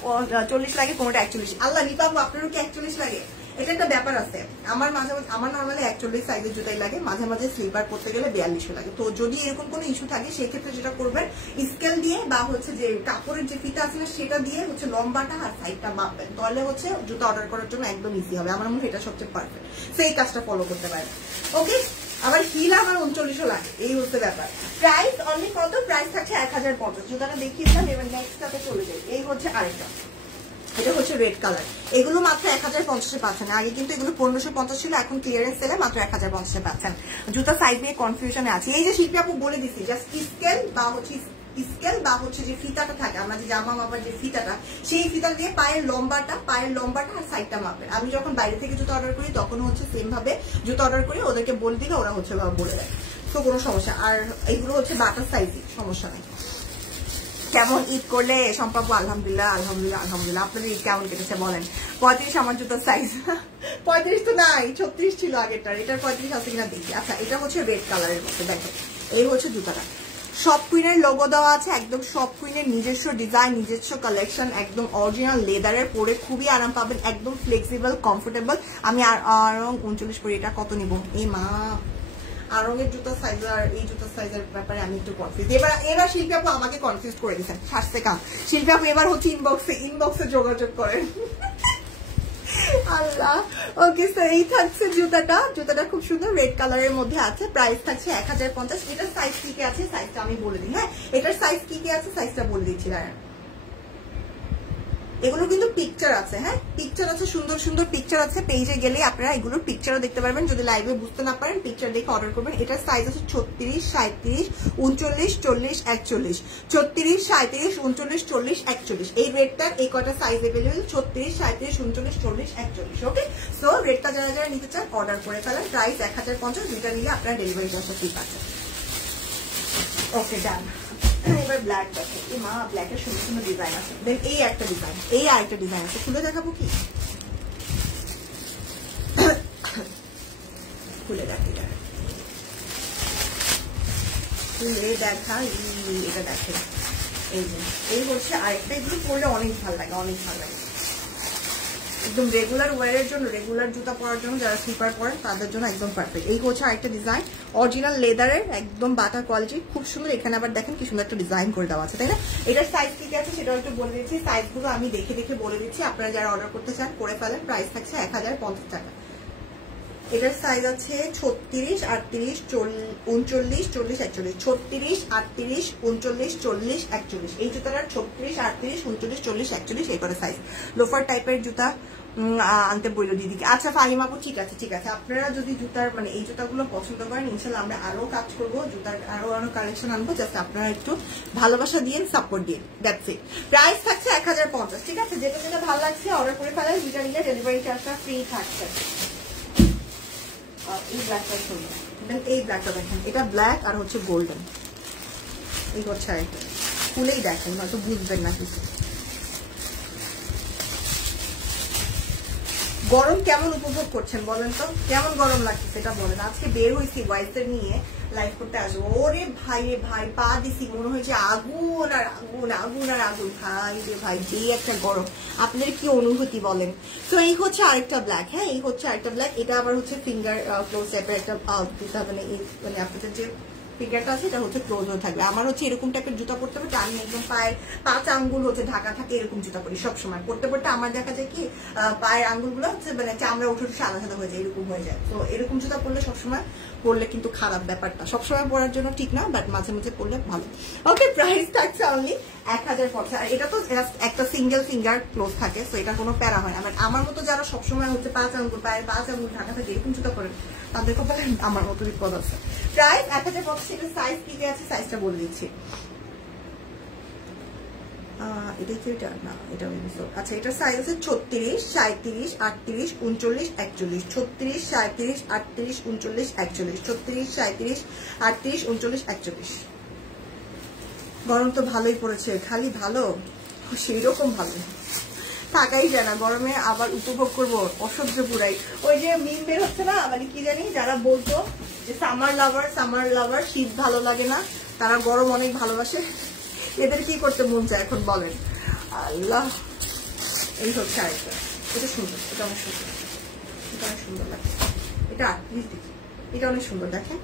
40 লাগে, কোনোটা 41। আল্লাহ নিপাবো, আপনারও কি 41 লাগে? এটা একটা ব্যাপার আছে, আমার নর্মালি 41 সাইজের জুতাই লাগে, মাঝে মাঝে স্লিপার পরতে গেলে 42 লাগে। তো যদি এরকম কোনো ইস্যু থাকে সেই ক্ষেত্রে যেটা করবেন, স্কেল দিয়ে বা হচ্ছে যে কাপড়ের যে ফিতা আছে না সেটা দিয়ে হচ্ছে লম্বাটা আর সাইডটা মাপবেন, তাহলে হচ্ছে জুতা অর্ডার করার জন্য একদম ইজি হবে। আমার মনে হয় এটা সবচেয়ে পারফেক্ট, সেই কাজটা ফলো করতে পারেন। ওকে, আবার হিল আমার 39 লাগে, এই হচ্ছে ব্যাপার। প্রাইস অনলি কত? প্রাইস থাকছে 1050। জুতাটা দেখিয়েছিলাম, এবার নেক্সটটাতে চলে যাই। এই হচ্ছে আরেকটা, এটা হচ্ছে রেড কালার। এগুলো মাত্র 1050 পাচ্ছেন। আগে কিন্তু এগুলো 1550 ছিল, এখন ক্লিয়ারেন্স সেলে মাত্র 1050 পাচ্ছেন। জুতা সাইজ নিয়ে কনফিউশনে আছে। এই যে শিল্পী আপু বলে দিচ্ছি, জাস্ট স্কেল বা হচ্ছে যে ফিতাটা থাকে, আমরা যে জামা মাপার যে ফিতাটা, সেই ফিতা দিয়ে পায়ের লম্বাটা আর সাইডটা মাপবেন। আমি যখন বাইরে থেকে জুতা অর্ডার করি তখন হচ্ছে সেম ভাবে জুতা অর্ডার করি, ওদেরকে বলে দিলে ওরা হচ্ছে বলে দেয়, তো কোনো সমস্যা। আর এইগুলো হচ্ছে বাটার সাইজই, সমস্যা নেই। কেমন ঈদ করলে সম্পাবু? আলহামদুলিল্লাহ আলহামদুলিল্লাহ আলহামদুলিল্লাহ। আপনাদের ঈদ কেমন কেটেছে বলেন? 35 আমার জুতার সাইজ। 35 তো নাই, 36 ছিল আগেরটার, এটার 35 আছে কিনা দেখি। আচ্ছা, এটা হচ্ছে রেড কালারের মধ্যে, দেখো এই হচ্ছে জুতাটা। সব কুইনের লোগো দেওয়া আছে, একদম সব কুইনের নিজস্ব ডিজাইন, নিজস্ব কালেকশন, একদম অরিজিনাল লেদারের, পরে খুবই আরাম পাবেন, একদম ফ্লেক্সিবল কমফোর্টেবল। আমি আর 39 পরি, এটা কত নিব? এই মা, আরঙের জুতার সাইজ আর এই জুতার সাইজের ব্যাপারে আমি একটু কনফিউজ। এবার শিল্পী আপু আমাকে কনফিউজ করে দিচ্ছেন, শাস্তে কাম। শিল্পী আপু এবার হচ্ছে ইনবক্সে যোগাযোগ করেন। আল্লাহ। ওকে, সো এই থাকছে জুতাটা খুব সুন্দর রেড কালারের মধ্যে আছে। প্রাইস থাকছে 1050। এটার সাইজ কি কি আছে সাইজটা আমি বলে দিই। হ্যাঁ, এটার সাইজ কি কি আছে সাইজটা বলে দিচ্ছি। এগুলো কিন্তু পিকচার আছে, হ্যাঁ পিকচার আছে, সুন্দর সুন্দর পিকচার আছে। পেজে গেলে আপনারা এগুলোর পিকচারও দেখতে পারবেন, যদি লাইভে বুঝতে না পারেন পিকচার দেখে অর্ডার করবেন। এটার সাইজ আছে 36, 37, 39, 40, 41। 36, 37, 39, 40, 41। এই রেডটার এই কটা সাইজ अवेलेबल, 36, 37, 39, 40, 41। ওকে, সো রেডটা যারা যারা নিতে চান অর্ডার করে ফেলেন। প্রাইস 1050, দুইটা নিলে আপনারা ডেলিভারি চার্জটা ফ্রি পাচ্ছেন। ওকে, ডান। এবার ব্ল্যাক দেখো, এই মা ব্ল্যাকের সুন্দর সুন্দর ডিজাইন আছে। দেন এই একটা ডিজাইন, এই আরেকটা ডিজাইন আছে, খুলে দেখাবো কি? খুলে দেখি, খুলে দেখা, এটা দেখে। এই যে এই হচ্ছে আরেকটা, এগুলো পরলে অনেক ভালো লাগে, অনেক ভালো লাগে। একদম রেগুলার ওয়ারের জন্য, রেগুলার জুতা পরার জন্য যারা স্লিপার পরেন তাদের জন্য একদম পারফেক্ট। এই হচ্ছে আরেকটা ডিজাইন, অরিজিনাল লেদারের, একদম বাটার কোয়ালিটি, খুব সুন্দর। এখানে আবার দেখেন কি সুন্দর একটা ডিজাইন করে দেওয়া আছে, তাই না? এটার সাইজ কি আছে সেটাও একটু বলে দিচ্ছি। সাইজগুলো আমি দেখে দেখে বলে দিচ্ছি, আপনারা যারা অর্ডার করতে চান করে ফেলেন। প্রাইস থাকছে 1050 টাকা। এটার সাইজ আছে 36, 38, 39, 40, 41। 36, 38, 39, 40, 41। এই জুতাটার 36, 38, 39, 40, 41 এই করে সাইজ। লোফার টাইপের জুতা আনতে বললো দিদিকে। আচ্ছা ফাহিম আপু, ঠিক আছে ঠিক আছে। আপনারা যদি জুতার মানে এই জুতাগুলো পছন্দ করেন, ইনশাল্লাহ আমরা আরো কাজ করবো, জুতার আরো কালেকশন আনবো, যাতে আপনারা একটু ভালোবাসা দিয়ে সাপোর্ট দিন। That's it. প্রাইস থাকছে 1050। ঠিক আছে, যেটা যেটা ভালো লাগছে অর্ডার করে ফেলেন, দুইটা নিলে ডেলিভারি চার্জটা ফ্রি থাকছে। এই ব্ল্যাকটা শুনুন, এই ব্ল্যাকটা দেখেন, এটা ব্ল্যাক আর হচ্ছে গোল্ডেন। এই হচ্ছে আরেকটা, খুলেই দেখেন, হয়তো বুঝবেন না কিছু। গরম কেমন উপভোগ করছেন বলেন তো, কেমন গরম লাগছে সেটা বলেন। আজকে বের হয়েছি ওয়াইফদের নিয়ে লাইভ করতে আসবো। ওরে ভাই রে ভাই, পা দিছি মনে হয়েছে আগুন আর আগুন, আগুন আর আগুন। ভাই রে ভাই, যে একটা গরম, আপনার কি অনুভূতি বলেন? তো এই হচ্ছে আরেকটা ব্ল্যাক। হ্যাঁ, এই হচ্ছে আরেকটা ব্ল্যাক। এটা আবার হচ্ছে ফিঙ্গার ক্লোজ টাইপের একটা মানে আপনাদের যে ফিগারটা আছে এটা হচ্ছে ক্লোজ হয়ে থাকবে। আমার হচ্ছে এরকম টাইপের জুতা পরতে পরতে আমি একদম পায়ের 5 আঙ্গুল হচ্ছে ঢাকা থাকে, এরকম জুতা পরি সবসময়। পরতে পরতে আমার দেখা যায় কি পায়ের আঙ্গুলগুলো হচ্ছে মানে চামড়া উঠে সাদা সাদা হয়ে যায়, এরকম হয়ে যায়। তো এরকম জুতা পরলে সবসময় পরলে কিন্তু খারাপ, ব্যাপারটা সবসময় পরার জন্য ঠিক না, বাট মাঝে মাঝে পরলে ভালো। ওকে, প্রাইস থাকছে অনলি 1050। আর এটা তো একটা সিঙ্গেল ফিঙ্গার ক্লোজ থাকে, তো এটা কোনো প্যারা হয় না। আমার মতো যারা সবসময় হচ্ছে 5 আঙ্গুল, পায়ের 5 আঙ্গুল ঢাকা থাকে এরকম জুতা পরেন, তাদের কপালে আমার মতো বিপদ আছে। প্রাইস 1050। এটা সাইজ কি আছে সাইজটা বলে দিচ্ছি। এটা কি এটা না, এটা আচ্ছা, এটার সাইজ আছে 36, 37, 38, 39, 41। 36, 37, 38, 39, 41। 36, 37, 38, 39, 41। গরম তো ভালোই পড়েছে, খালি ভালো সেই রকম ভালো থাকাই যায় না গরমে, আবার উপভোগ করবো অসহ্য পুরাই। ওই যে মিম বের হচ্ছে না, মানে কি জানি, যারা বলতো যে সামার লাভার, শীত ভালো লাগে না, তারা গরম অনেক ভালোবাসে। এদের কি করতে মন চায় এখন বলেন? আল্লাহ। এই হচ্ছে আরেকটা, এটা সুন্দর, এটা অনেক সুন্দর। এটা অনেক সুন্দর লাগে, এটা 38 দেখি, এটা অনেক সুন্দর, দেখেন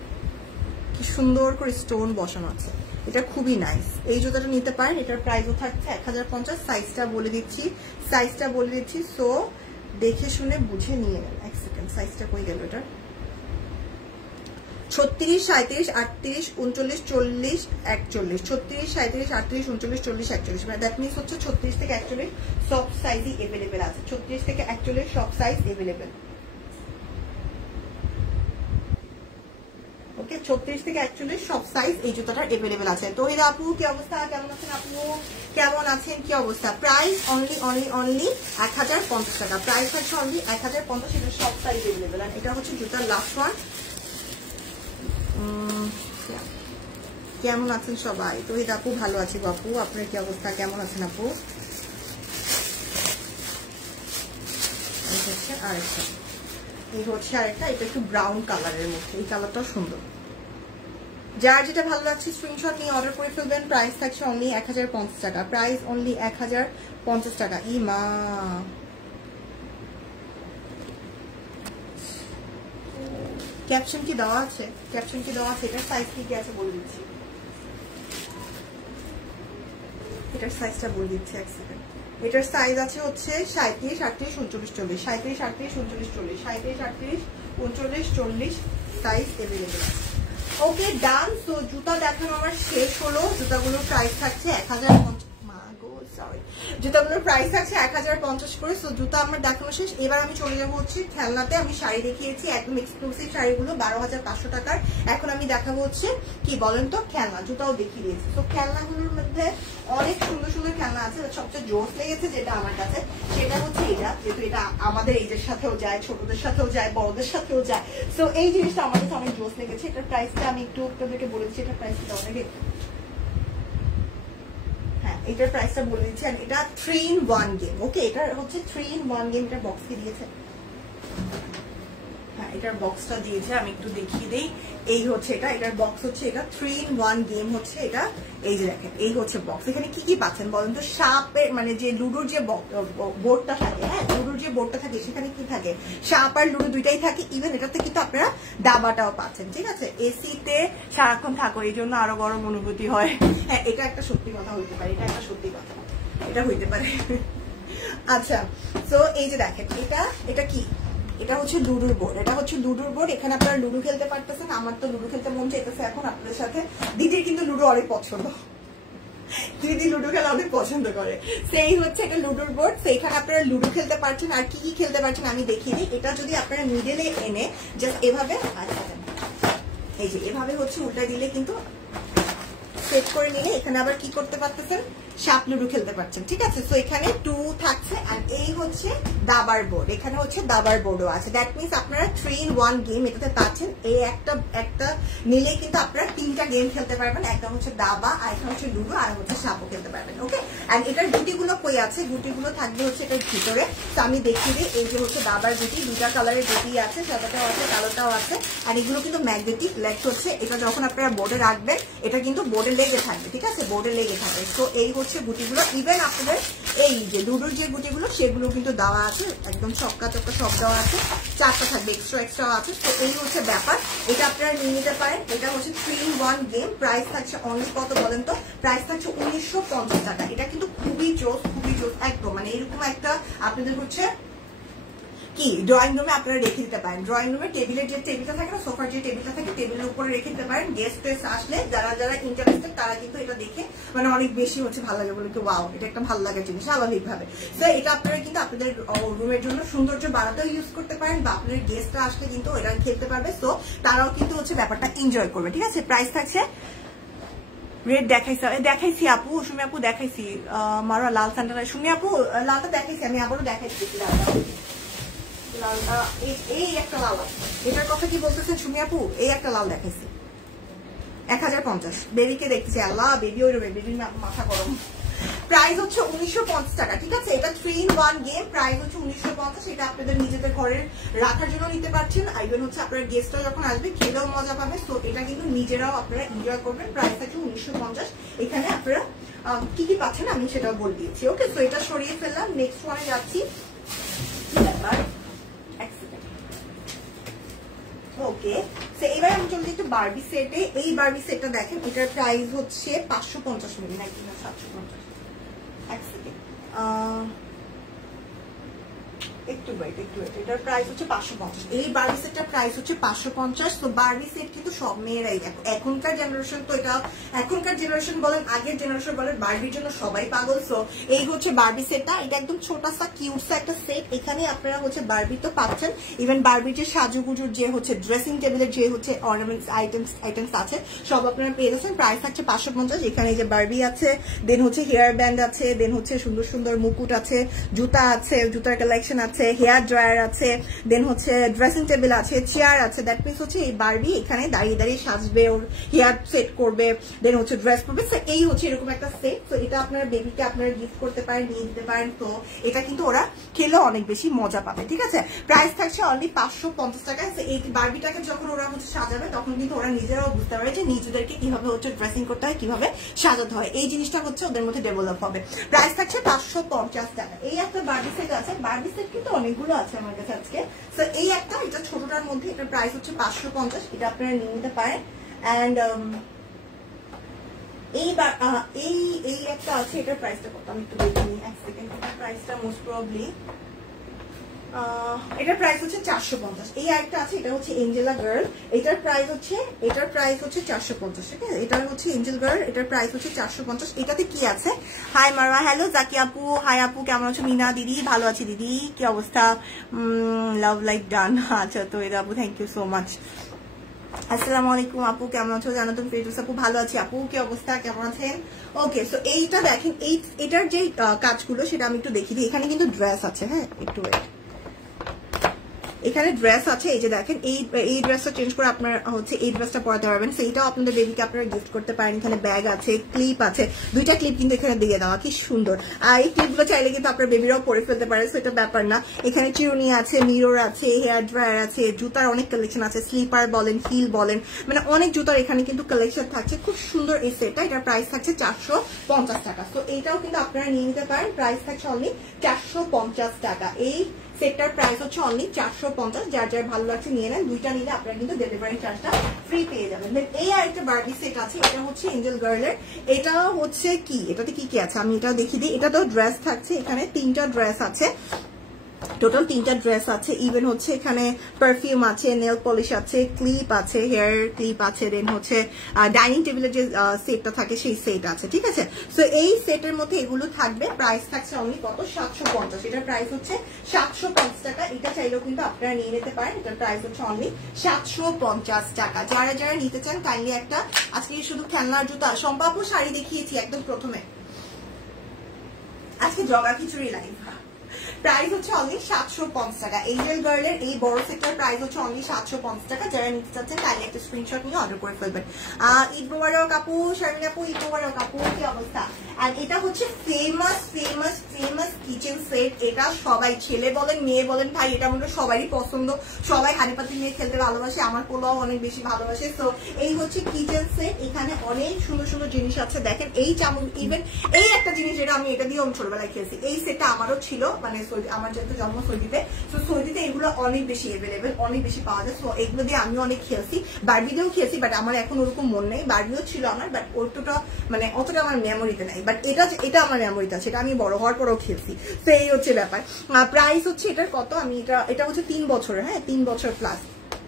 কি সুন্দর করে স্টোন বসানো আছে, এটা খুবই নাইস। এই জুতাটা নিতে পারেন, এটার প্রাইসও থাকছে 1050। সাইজটা বলে দিচ্ছি, সো দেখে শুনে বুঝে নিয়ে নেন। এক সেকেন্ড, সাইজটা কই গেল এটা? 36, 37, 38, 39, 40, 41, 36, 37, 38, 39, 40, 41, মানে দ্যাট মিনস হচ্ছে 36 থেকে 41 সব সাইজই अवेलेबल আছে। 36 থেকে 41 সব সাইজ अवेलेबल। ওকে, 36 থেকে 41 সব সাইজ এই জুতাটার अवेलेबल আছে। তো এই আপু কি অবস্থা, কেমন আছেন আপু, কেমন আছেন, কি অবস্থা? প্রাইস অনলি 1050 টাকা, প্রাইস হচ্ছে অনলি 1050, এটা সব সাইজ अवेलेबल। আর এটা হচ্ছে জুতার লাস্ট ওয়ান। কেমন আছেন সবাই? তো এই আপু ভালো আছি বাপু, আপনার কি অবস্থা, কেমন আছেন আপু? আরেকটা, এটা একটু ব্রাউন কালারের মধ্যে, এই কালারটাও সুন্দর। যার যেটা ভালো লাগছে স্ক্রিনশট নিয়ে অর্ডার করে ফেলবেন। প্রাইস থাকছে অনলি 1050 টাকা, প্রাইস অনলি 1050 টাকা। মা ক্যাপশন কি দেওয়া আছে? এটার সাইজ কি আছে বলে দিচ্ছি, এটার সাইজটা বলে দিচ্ছি এক সেকেন্ড। এটার সাইজ আছে হচ্ছে 37, 38, 39, 40, 37, 38, 39, 40, 37, 38, 39, 40 সাইজ अवेलेबल আছে। ওকে ডান। সো জুতা দেখানো আমার শেষ হলো। জুতাগুলোর প্রাইস থাকছে 1050, জুতাগুলোর প্রাইস থাকছে 1050 করে। সো জুতা আমার দেখানো শেষ। এবার আমি চলে যাবো হচ্ছে খেলনাতে। আমি শাড়ি দেখিয়েছি একদম এক্সক্লুসিভ শাড়িগুলো 12,500 টাকার। এখন আমি দেখাবো হচ্ছে কি বলেন তো, খেলনা। জুতাও দেখিয়ে দিয়েছি। তো খেলনাগুলোর মধ্যে অনেক সুন্দর সুন্দর খেলনা আছে। সবচেয়ে জোস লেগেছে যেটা আমার কাছে, সেটা হচ্ছে এটা, যেহেতু এটা আমাদের এইজের সাথেও যায়, ছোটদের সাথেও যায়, বড়দের সাথেও যায়। সো এই জিনিসটা আমার কাছে অনেক জোস লেগেছে। এটার প্রাইসটা আমি একটু আপনাদেরকে বলে দিচ্ছি। এটার প্রাইসটা অনেক, এটার প্রাইসটা বলে দিচ্ছি। এটা 3 in 1 গেম। ওকে, এটা হচ্ছে 3 in 1 গেম। এটা বক্স কি দিয়েছে? হ্যাঁ, এটার বক্সটা দিয়েছে, আমি একটু দেখিয়ে দেই। এই হচ্ছে এটা, এটার বক্স হচ্ছে এটা 3 in 1 গেম হচ্ছে এটা। এই যে দেখেন, এই হচ্ছে বক্স। এখানে কি কি পাচ্ছেন বলেন তো? সাপের মানে যে লুডোর যে বোর্ডটা থাকে, হ্যাঁ লুডোর যে বোর্ডটা থাকে সেখানে কি থাকে? সাপ আর লুডো দুইটাই থাকে। ইভেন এটাতে কিন্তু আপনারা দাবাটাও পাচ্ছেন, ঠিক আছে? এসিতে সারাক্ষণ থাকো, এই জন্য আরো গরম অনুভূতি হয়। হ্যাঁ, এটা একটা সত্যি কথা হইতে পারে, এটা একটা সত্যি কথা, এটা হইতে পারে। আচ্ছা, তো এই যে দেখেন, এটা কি? এটা হচ্ছে লুডোর বোর্ড। এটা হচ্ছে লুডোর বোর্ড। এখানে আপনারা লুডো খেলতে পারতেছেন। আমার তো লুডো খেলতে মন চাইতেছে এখন আপনাদের সাথে। দিদির কিন্তু লুডো অনেক পছন্দ, দিদি লুডো খেলা অনেক পছন্দ করে। সেই হচ্ছে এটা লুডোর বোর্ড। সেইখানে আপনারা লুডো খেলতে পারছেন। আর কি কি খেলতে পারছেন আমি দেখিয়ে দিই। এটা যদি আপনারা মিডলে এনে জাস্ট এভাবে, এই যে এভাবে হচ্ছে উল্টা দিলে কিন্তু সেট করে নিলে এখানে আবার কি করতে পারতেছেন? সাপ লুডো খেলতে পারছেন, ঠিক আছে? সো এখানে 2 থাকছে। আর এই হচ্ছে দাবার বোর্ড। এখানে হচ্ছে দাবার বোর্ডও আছে। দ্যাট মিনস আপনারা 3 in 1 গেম এটাতে পাচ্ছেন। এই একটা নিলে কিন্তু আপনারা 3টা গেম খেলতে পারবেন। একটা হচ্ছে দাবা, আর একটা হচ্ছে লুডো, আর হচ্ছে সাপও খেলতে পারবেন। ওকে, এন্ড এটার গুটিগুলো কই আছে? গুটিগুলো থাকবে হচ্ছে এটার ভিতরে। তো আমি দেখিয়ে দিই। এই যে হচ্ছে দাবার গুটি, 2টা কালারের গুটি আছে, সাদাটাও আছে, কালোটাও আছে। আর এগুলো কিন্তু ম্যাগনেটিক লেগস হচ্ছে। এটা যখন আপনারা বোর্ডে রাখবেন, এটা কিন্তু বোর্ডে লেগে থাকবে, ঠিক আছে? বোর্ডে লেগে থাকবে। তো এই হচ্ছে গুটিগুলো। ইভেন আপনাদের এই যে লুডোর যে গুটিগুলো সেগুলো কিন্তু দেওয়া আছে, একদম চক্কা চক্কা সব দেওয়া আছে। 4টা থাকবে, এক্সট্রা আছে। তো এই হচ্ছে ব্যাপার, এটা আপনারা নিয়ে নিতে পারেন। এটা হচ্ছে 3 in 1 গেম। প্রাইস থাকছে অনেক, কত বলেন তো? প্রাইস থাকছে 1950 টাকা। এটা কিন্তু খুবই জোস, একদম মানে এরকম একটা আপনাদের হচ্ছে কি ড্রয়িং রুমে আপনারা রেখে দিতে পারেন। ড্রয়িং রুমে টেবিলের যে টেবিলটা থাকে না, সোফার যে টেবিলটা থাকে, টেবিলের উপরে রেখে দিতে পারেন। গেস্ট আসলে যারা ইন্টারেস্টেড তারা কিন্তু এটা দেখে মানে অনেক বেশি হচ্ছে ভালো লাগে, বলে কি ওয়াও এটা একটা ভালো লাগার জিনিস স্বাভাবিকভাবে। তো এটা আপনারা কিন্তু আপনাদের রুমের জন্য সৌন্দর্য বাড়াতেও ইউজ করতে পারেন, বা আপনাদের গেস্টরা আসলে কিন্তু এটা খেলতে পারবে। তো তারাও কিন্তু হচ্ছে ব্যাপারটা এনজয় করবে, ঠিক আছে? প্রাইস থাকছে রেড দেখাইছি আপু, সুমি আপু দেখাইছি। মারা লাল স্যান্ডেল, সুমি আপু লালটা দেখাইছি, আমি আবারও দেখাইছি লালটা। এই একটা লাল, এটার কথা কি বলতেছেন সুমি আপু? এই একটা লাল দেখাইছি 1050। বেবিকে দেখতেছি, আল্লাহ বেবি ওই বেবির মাথা গরম। প্রাইস হচ্ছে 1950 টাকা, ঠিক আছে? এটা 3 in 1 গেম। প্রাইস হচ্ছে 1950। এটা আপনাদের নিজেদের ঘরের রাখার জন্য নিতে পারছেন। আইভেন হচ্ছে আপনার গেস্টরা যখন আসবে খেলেও মজা পাবে। সো এটা কিন্তু নিজেরাও আপনারা এনজয় করবেন। প্রাইস হচ্ছে 1950। এখানে আপনারা কি কি পাচ্ছেন আমি সেটাও বলে দিয়েছি। ওকে, সো এটা সরিয়ে ফেললাম। নেক্সট ওয়ানে যাচ্ছি। কি ব্যাপার? ওকে, সো এবার আমি চলছি একটু বারবি সেটে। এই বারবি সেটটা দেখেন, এটার প্রাইস হচ্ছে 550 মিলি নাকি না 750, এক সেকেন্ড, একটু ওয়েট, এটার প্রাইস হচ্ছে 550। এই বারবি সেটটার প্রাইস হচ্ছে 550। তো বারবি সেট কিন্তু সব মেয়েরাই, এখনকার জেনারেশন তো এটা, এখনকার জেনারেশন বলেন আগের জেনারেশন বলেন, বারবির জন্য সবাই পাগল। সো এই হচ্ছে বারবি সেটটা, এটা একদম ছোটাসা কিউটসা একটা সেট। এখানে আপনারা হচ্ছে বারবি তো পাচ্ছেন, ইভেন বারবির যে সাজুগুজুর যে হচ্ছে ড্রেসিং টেবিলের যে হচ্ছে অর্নামেন্টস আইটেমস আছে সব আপনারা পেয়ে যাচ্ছেন। প্রাইস থাকছে 550। এখানে যে বারবি আছে, দেন হচ্ছে হেয়ার ব্যান্ড আছে, দেন হচ্ছে সুন্দর সুন্দর মুকুট আছে, জুতা আছে, জুতার কালেকশন আছে, হেয়ার ড্রায়ার আছে, দেন হচ্ছে ড্রেসিং টেবিল আছে, চেয়ার আছে। দ্যাট মিনস হচ্ছে এই বারবি এখানে দাঁড়িয়ে দাঁড়িয়ে সাজবে, ওর হেয়ার সেট করবে, দেন হচ্ছে ড্রেস করবে। এই হচ্ছে এরকম একটা সেট। তো এটা আপনার বেবিকে আপনারা গিফট করতে পারেন, নিয়ে দিতে পারেন। তো এটা কিন্তু ওরা খেলেও অনেক বেশি মজা পাবে, ঠিক আছে। প্রাইস থাকছে অনলি 550 টাকা। এই বারবিটাকে যখন ওরা হচ্ছে সাজাবে তখন কিন্তু ওরা নিজেরাও বুঝতে পারে যে নিজেদেরকে কিভাবে হচ্ছে ড্রেসিং করতে হয়, কিভাবে সাজাতে হয়, এই জিনিসটা হচ্ছে ওদের মধ্যে ডেভেলপ হবে। প্রাইস থাকছে 550 টাকা। এই একটা বারবি সেট আছে, বারবি সেট কিন্তু অনেকগুলো আছে আমার কাছে আজকে। তো এই একটা, এটা ছোটটার মধ্যে, এটার প্রাইস হচ্ছে 550, এটা আপনারা নিয়ে নিতে পারেন। অ্যান্ড এই একটা আছে, এটার প্রাইসটা কত আমি একটু দেখে নিই, এক সেকেন্ড। এটার প্রাইসটা মোস্ট প্রবাবলি এটার প্রাইস হচ্ছে 450। এই আরেকটা আছে, এটা হচ্ছে এঞ্জেলা গার্ল, এটার প্রাইস হচ্ছে 450, ঠিক আছে। এটা হচ্ছে এঞ্জেল গার্ল, এটার প্রাইস হচ্ছে 450। এটাতে কি আছে? হাই মারওয়া, হ্যালো জাকি আপু, হাই আপু, কেমন আছো? মিনা দিদি, ভালো আছি দিদি, কি অবস্থা? Love like done. আচ্ছা, তো এটা আপু থ্যাংক ইউ সো মাচ। আসসালামু আলাইকুম আপু, কেমন আছো? জানো তুমি ফেরদৌস আপু, ভালো আছি আপু, কি অবস্থা, কেমন আছেন? ওকে, সো এইটা দেখেন, এটার যে কাজগুলো সেটা আমি একটু দেখিয়ে দিই। এখানে কিন্তু ড্রেস আছে, হ্যাঁ একটু ওয়েট, এখানে ড্রেস আছে। এই যে দেখেন, এই ড্রেসটা চেঞ্জ করে আপনার হচ্ছে এই ড্রেসটা পরাতে পারবেন। সেইটাও আপনাদের বেবিকে আপনারা গিফট করতে পারেন। এখানে ব্যাগ আছে, ক্লিপ আছে, দুইটা ক্লিপ কিন্তু এখানে দিয়ে দেওয়া, কি সুন্দর। আর এই ক্লিপগুলো চাইলে কিন্তু আপনার বেবিরাও পরে ফেলতে পারে, সেটা ব্যাপার না। এখানে চিরুনি আছে, মিরর আছে, হেয়ার ড্রায়ার আছে, জুতার অনেক কালেকশন আছে, স্লিপার বলেন, হিল বলেন, মানে অনেক জুতার এখানে কিন্তু কালেকশন থাকছে। খুব সুন্দর এই সেটটা, এটার প্রাইস থাকছে 450 টাকা। তো এইটাও কিন্তু আপনারা নিয়ে নিতে পারেন, প্রাইস থাকছে অনলি 450 টাকা। এই সেটটার প্রাইস হচ্ছে অনলি 450। যার যার ভালো লাগছে নিয়ে নেন, দুইটা নিলে আপনারা কিন্তু ডেলিভারি চার্জটা ফ্রি পেয়ে যাবেন। এই আরেকটা বারবি সেট আছে, এটা হচ্ছে এঞ্জেল গার্লের। এটা হচ্ছে কি, এটাতে কি কি আছে আমি এটাও দেখিয়ে দিই। এটাতেও ড্রেস থাকছে, এখানে 3টা ড্রেস আছে, টোটাল 3টা ড্রেস আছে। ইভেন হচ্ছে এখানে পারফিউম আছে, নেল পলিশ আছে, ক্লিপ আছে, হেয়ার ক্লিপ আছে, দেন হচ্ছে ডাইনিং টেবিলের যে সেটটা থাকে সেই সেট আছে, ঠিক আছে। সো এই সেটের মধ্যে এগুলো থাকবে। প্রাইস থাকছে অনলি কত? 750। এটার প্রাইস হচ্ছে 750 টাকা। এটা চাইলেও কিন্তু আপনারা নিয়ে নিতে পারেন। এটার প্রাইস হচ্ছে অনলি 750 টাকা। যারা যারা নিতে চান কাইন্ডলি একটা, আজকে শুধু খেলনার জুতা, সম্পাপু শাড়ি দেখিয়েছি একদম প্রথমে, আজকে জগা খিচুড়ি লাইভ। প্রাইস হচ্ছে অনলি 750 টাকা। এঞ্জেল গার্লের এই বড় সেটটার প্রাইস হচ্ছে অনলি 750 টাকা। যারা নিতে চাচ্ছেন তাহলে একটা স্ক্রিনশট নিয়ে অর্ডার করে ফেলবেন। ঈদ মোবারক আপু, শারমিন আপু, ঈদ মোবারক আপু, কি অবস্থা? আর এটা হচ্ছে famous famous famous kitchen set. এটা সবাই, ছেলে বলেন মেয়ে বলেন, ভাই এটা মনে হয় সবারই পছন্দ, সবাই হাঁড়ি পাতিল নিয়ে খেলতে ভালোবাসে, আমার পোলাও অনেক বেশি ভালোবাসে। তো এই হচ্ছে কিচেন সেট, এখানে অনেক সুন্দর সুন্দর জিনিস আছে। দেখেন এই চামচ, ইভেন এই একটা জিনিস যেটা আমি এটা দিয়ে আমি ছোটবেলায় খেয়েছি, এই সেটটা আমারও ছিল, মানে আমার যেহেতু জন্ম সৌদিতে, তো সৌদিতে এগুলো অনেক বেশি অ্যাভেলেবেল, অনেক বেশি পাওয়া যায়। তো এগুলো দিয়ে আমি অনেক খেলছি, বারবি দিয়েও খেয়েছি, বাট আমার এখন ওরকম মন নেই। বারবিও ছিল আমার, বাট ওটা মানে অতটা আমার মেমোরিতে নেই, বাট এটা আমার মেমোরিতে আছে, এটা আমি বড় হওয়ার পরেও খেলছি। তো এই হচ্ছে ব্যাপার। প্রাইস হচ্ছে এটার কত, আমি এটা হচ্ছে 3 বছরের, হ্যাঁ 3 বছর প্লাস,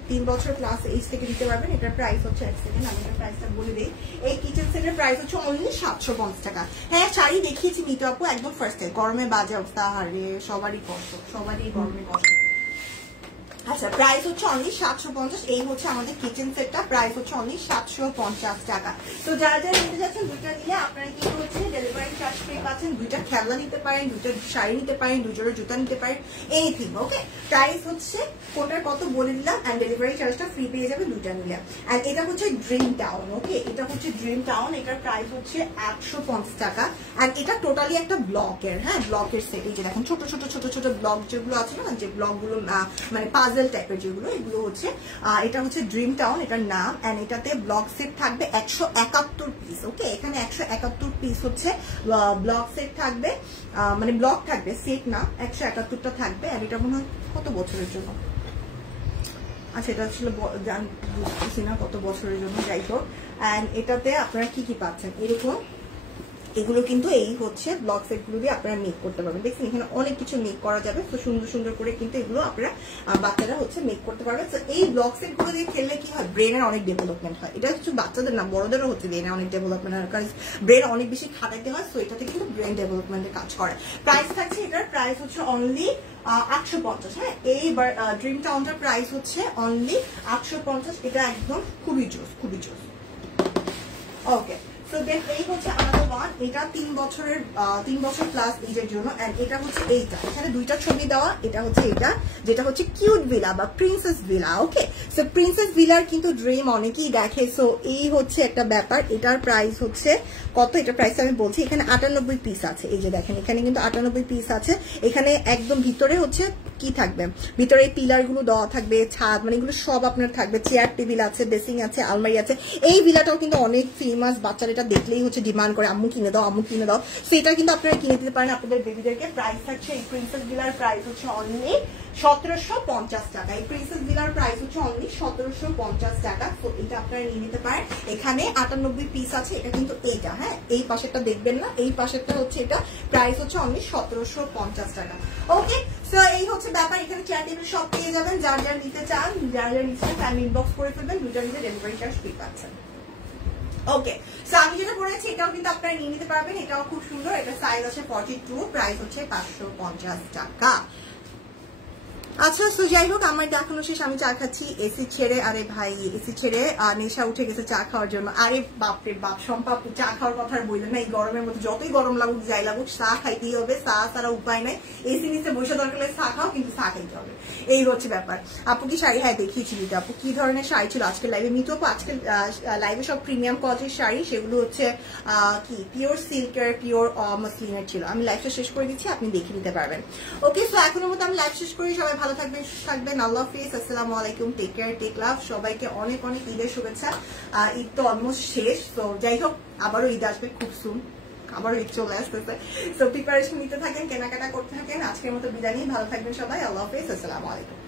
3 বছর প্লাস এইজ থেকে দিতে পারবেন। এটার প্রাইস হচ্ছে, এক সেকেন্ড আমি এটার প্রাইসটা বলে দিই। এই কিচেন সেটের প্রাইস হচ্ছে অনলি 750 টাকা। হ্যাঁ শাড়ি দেখিয়েছি মিতু আপু একদম ফার্স্টে, গরমে বাজে অবস্থা, হারে সবারই কষ্ট, সবারই গরমে কষ্ট। আচ্ছা, প্রাইস হচ্ছে অনলি 750। এই হচ্ছে আমাদের কিচেন সেটটা, প্রাইস হচ্ছে অনলি 750 টাকা। তো যারা যারা নিতে যাচ্ছেন দুইটা নিলে আপনারা কিন্তু হচ্ছে ডেলিভারি চার্জ ফ্রি পাচ্ছেন। দুইটা খেলনা নিতে পারেন, দুইটা শাড়ি নিতে পারেন, দুজোড়া জুতা নিতে পারেন, এনিথিং। ওকে, প্রাইস হচ্ছে কোনটার কত বলে দিলাম, অ্যান্ড ডেলিভারি চার্জটা ফ্রি পেয়ে যাবে দুইটা নিলে। অ্যান্ড এটা হচ্ছে ড্রিম টাউন। ওকে, এটা হচ্ছে ড্রিম টাউন, এটার প্রাইস হচ্ছে 150 টাকা। অ্যান্ড এটা টোটালি একটা ব্লকের, হ্যাঁ ব্লকের সেট। এই যে দেখেন ছোট ছোট ছোট ছোট ব্লক যেগুলো আছে না, যে ব্লকগুলো মানে পাজল টাইপের যেগুলো, এগুলো হচ্ছে এটা হচ্ছে ড্রিম টাউন এটার নাম। এন্ড এটাতে ব্লক সেট থাকবে 171 পিস। ওকে, এখানে 171 পিস হচ্ছে ব্লক সেট থাকবে, মানে ব্লক থাকবে, সেট না, 171টা থাকবে। আর এটা মনে হয় কত বছরের জন্য, আচ্ছা এটা আসলে বুঝতেছি না কত বছরের জন্য, যাই হোক। অ্যান্ড এটাতে আপনারা কি কি পাচ্ছেন এরকম, এগুলো কিন্তু এই হচ্ছে ব্লক সেটগুলো দিয়ে আপনারা মেক করতে পারবেন। দেখছেন এখানে অনেক কিছু মেক করা যাবে, তো সুন্দর সুন্দর করে কিন্তু এগুলো আপনারা বাচ্চারা হচ্ছে মেক করতে পারবেন। তো এই ব্লক সেটগুলো দিয়ে খেললে কি হয়, ব্রেনের অনেক ডেভেলপমেন্ট হয়। এটা হচ্ছে বাচ্চাদের না, বড়দেরও হচ্ছে ব্রেনের অনেক ডেভেলপমেন্ট হয়, কারণ ব্রেন অনেক বেশি খাটাইতে হয়। সো এটাতে কিন্তু ব্রেন ডেভেলপমেন্টের কাজ করে। প্রাইস থাকছে, এটার প্রাইস হচ্ছে অনলি 850। হ্যাঁ, এই ড্রিম টাউনটার প্রাইস হচ্ছে অনলি 850। এটা একদম খুবই জোস, খুবই জোস। ওকে, সো দেন এই হচ্ছে আনাদার ওয়ান, এটা 3 বছর প্লাস এজের জন্য। এন্ড এটা হচ্ছে এইটা, এখানে দুইটা ছবি দেওয়া। এটা হচ্ছে এটা, যেটা হচ্ছে কিউট ভিলা বা প্রিন্সেস ভিলা। ওকে, সো প্রিন্সেস ভিলার কিন্তু ড্রিম অনেকেই দেখে। সো এই হচ্ছে একটা ব্যাপার। এটার প্রাইস হচ্ছে কত, এটার প্রাইস আমি বলছি। এখানে 98 পিস আছে, এই যে দেখেন এখানে কিন্তু 98 পিস আছে। এখানে একদম ভিতরে হচ্ছে কি থাকবে, ভিতরে এই পিলার গুলো দেওয়া থাকবে, ছাদ মানে এগুলো সব আপনার থাকবে। চেয়ার টেবিল আছে, বেসিং আছে, আলমারি আছে। এই ভিলাটাও কিন্তু অনেক ফেমাস, বাচ্চারা এটা দেখলেই হচ্ছে ডিমান্ড করে আম্মু কিনে দাও, আম্মু কিনে দাও। সো এটা কিন্তু আপনারা কিনে দিতে পারেন আপনাদের বেবিদেরকে। প্রাইস থাকছে এই প্রিন্সেস ভিলার প্রাইস হচ্ছে অনলি 1750 টাকা। এই প্রিন্সেস ভিলার প্রাইস হচ্ছে অনলি 1750 টাকা। তো এটা আপনারা নিয়ে নিতে পারেন। এখানে 98 পিস আছে। এটা কিন্তু এইটা, হ্যাঁ এই পাশেরটা দেখবেন না, এই পাশেরটা হচ্ছে এটা, প্রাইস হচ্ছে অনলি 1750 টাকা। ওকে, সো এই হচ্ছে ব্যাপার। এখানে চেয়ার টেবিল সব পেয়ে যাবেন। যার যার নিতে চান, যার যার নিতে চান ইনবক্স করে ফেলবেন, দুইটা নিতে ডেলিভারি চার্জ ফ্রি পাচ্ছেন। ওকে, সো আমি যেটা বলেছি এটাও কিন্তু আপনারা নিয়ে নিতে পারবেন। এটাও খুব সুন্দর। এটা সাইজ আছে 42, প্রাইস হচ্ছে 550 টাকা। আচ্ছা, তো যাই হোক আমার দেখানো শেষ। আমি চা খাচ্ছি এসি ছেড়ে। আরে ভাই, এসি ছেড়ে নেশা উঠে গেছে চা খাওয়ার জন্য। আরে বাপরে বাপ, সম্পাপ চা খাওয়ার কথা বললেন না। এই গরমের মধ্যে যতই গরম লাগুক যাই লাগুক, চা খাইতেই হবে। চা ছাড়া উপায় নাই। এসি নিচে বসে দরকার চা খাও, কিন্তু চা খাইতে হবে। এই হচ্ছে ব্যাপার। আপু কি শাড়ি, হ্যাঁ দেখিয়েছি দিতে। আপু কি ধরনের শাড়ি ছিল আজকের লাইভে? মিতু আপু আজকের লাইভে সব প্রিমিয়াম কোয়ালিটির শাড়ি, সেগুলো হচ্ছে কি পিওর সিল্কের, পিওর মসলিনের ছিল। আমি লাইভটা শেষ করে দিচ্ছি, আপনি দেখে নিতে পারবেন। ওকে, সো এখনের মতো আমি লাইভ শেষ করি। সবাই ভালো থাকবেন, সুস্থ থাকবেন। আল্লাহ হাফেজ, আসসালামু আলাইকুম, টেক কেয়ার, টেক লাভ। সবাইকে অনেক অনেক ঈদের শুভেচ্ছা। ঈদ তো অলমোস্ট শেষ। তো যাই হোক, আবারও ঈদ আসবে খুব সুন, আবারও ঈদ চলে আসতেছে। সো প্রিপারেশন নিতে থাকেন, কেনাকাটা করতে থাকেন। আজকের মতো বিদায় নিয়ে ভালো থাকবেন সবাই। আল্লাহ হাফেজ, আসসালামু আলাইকুম।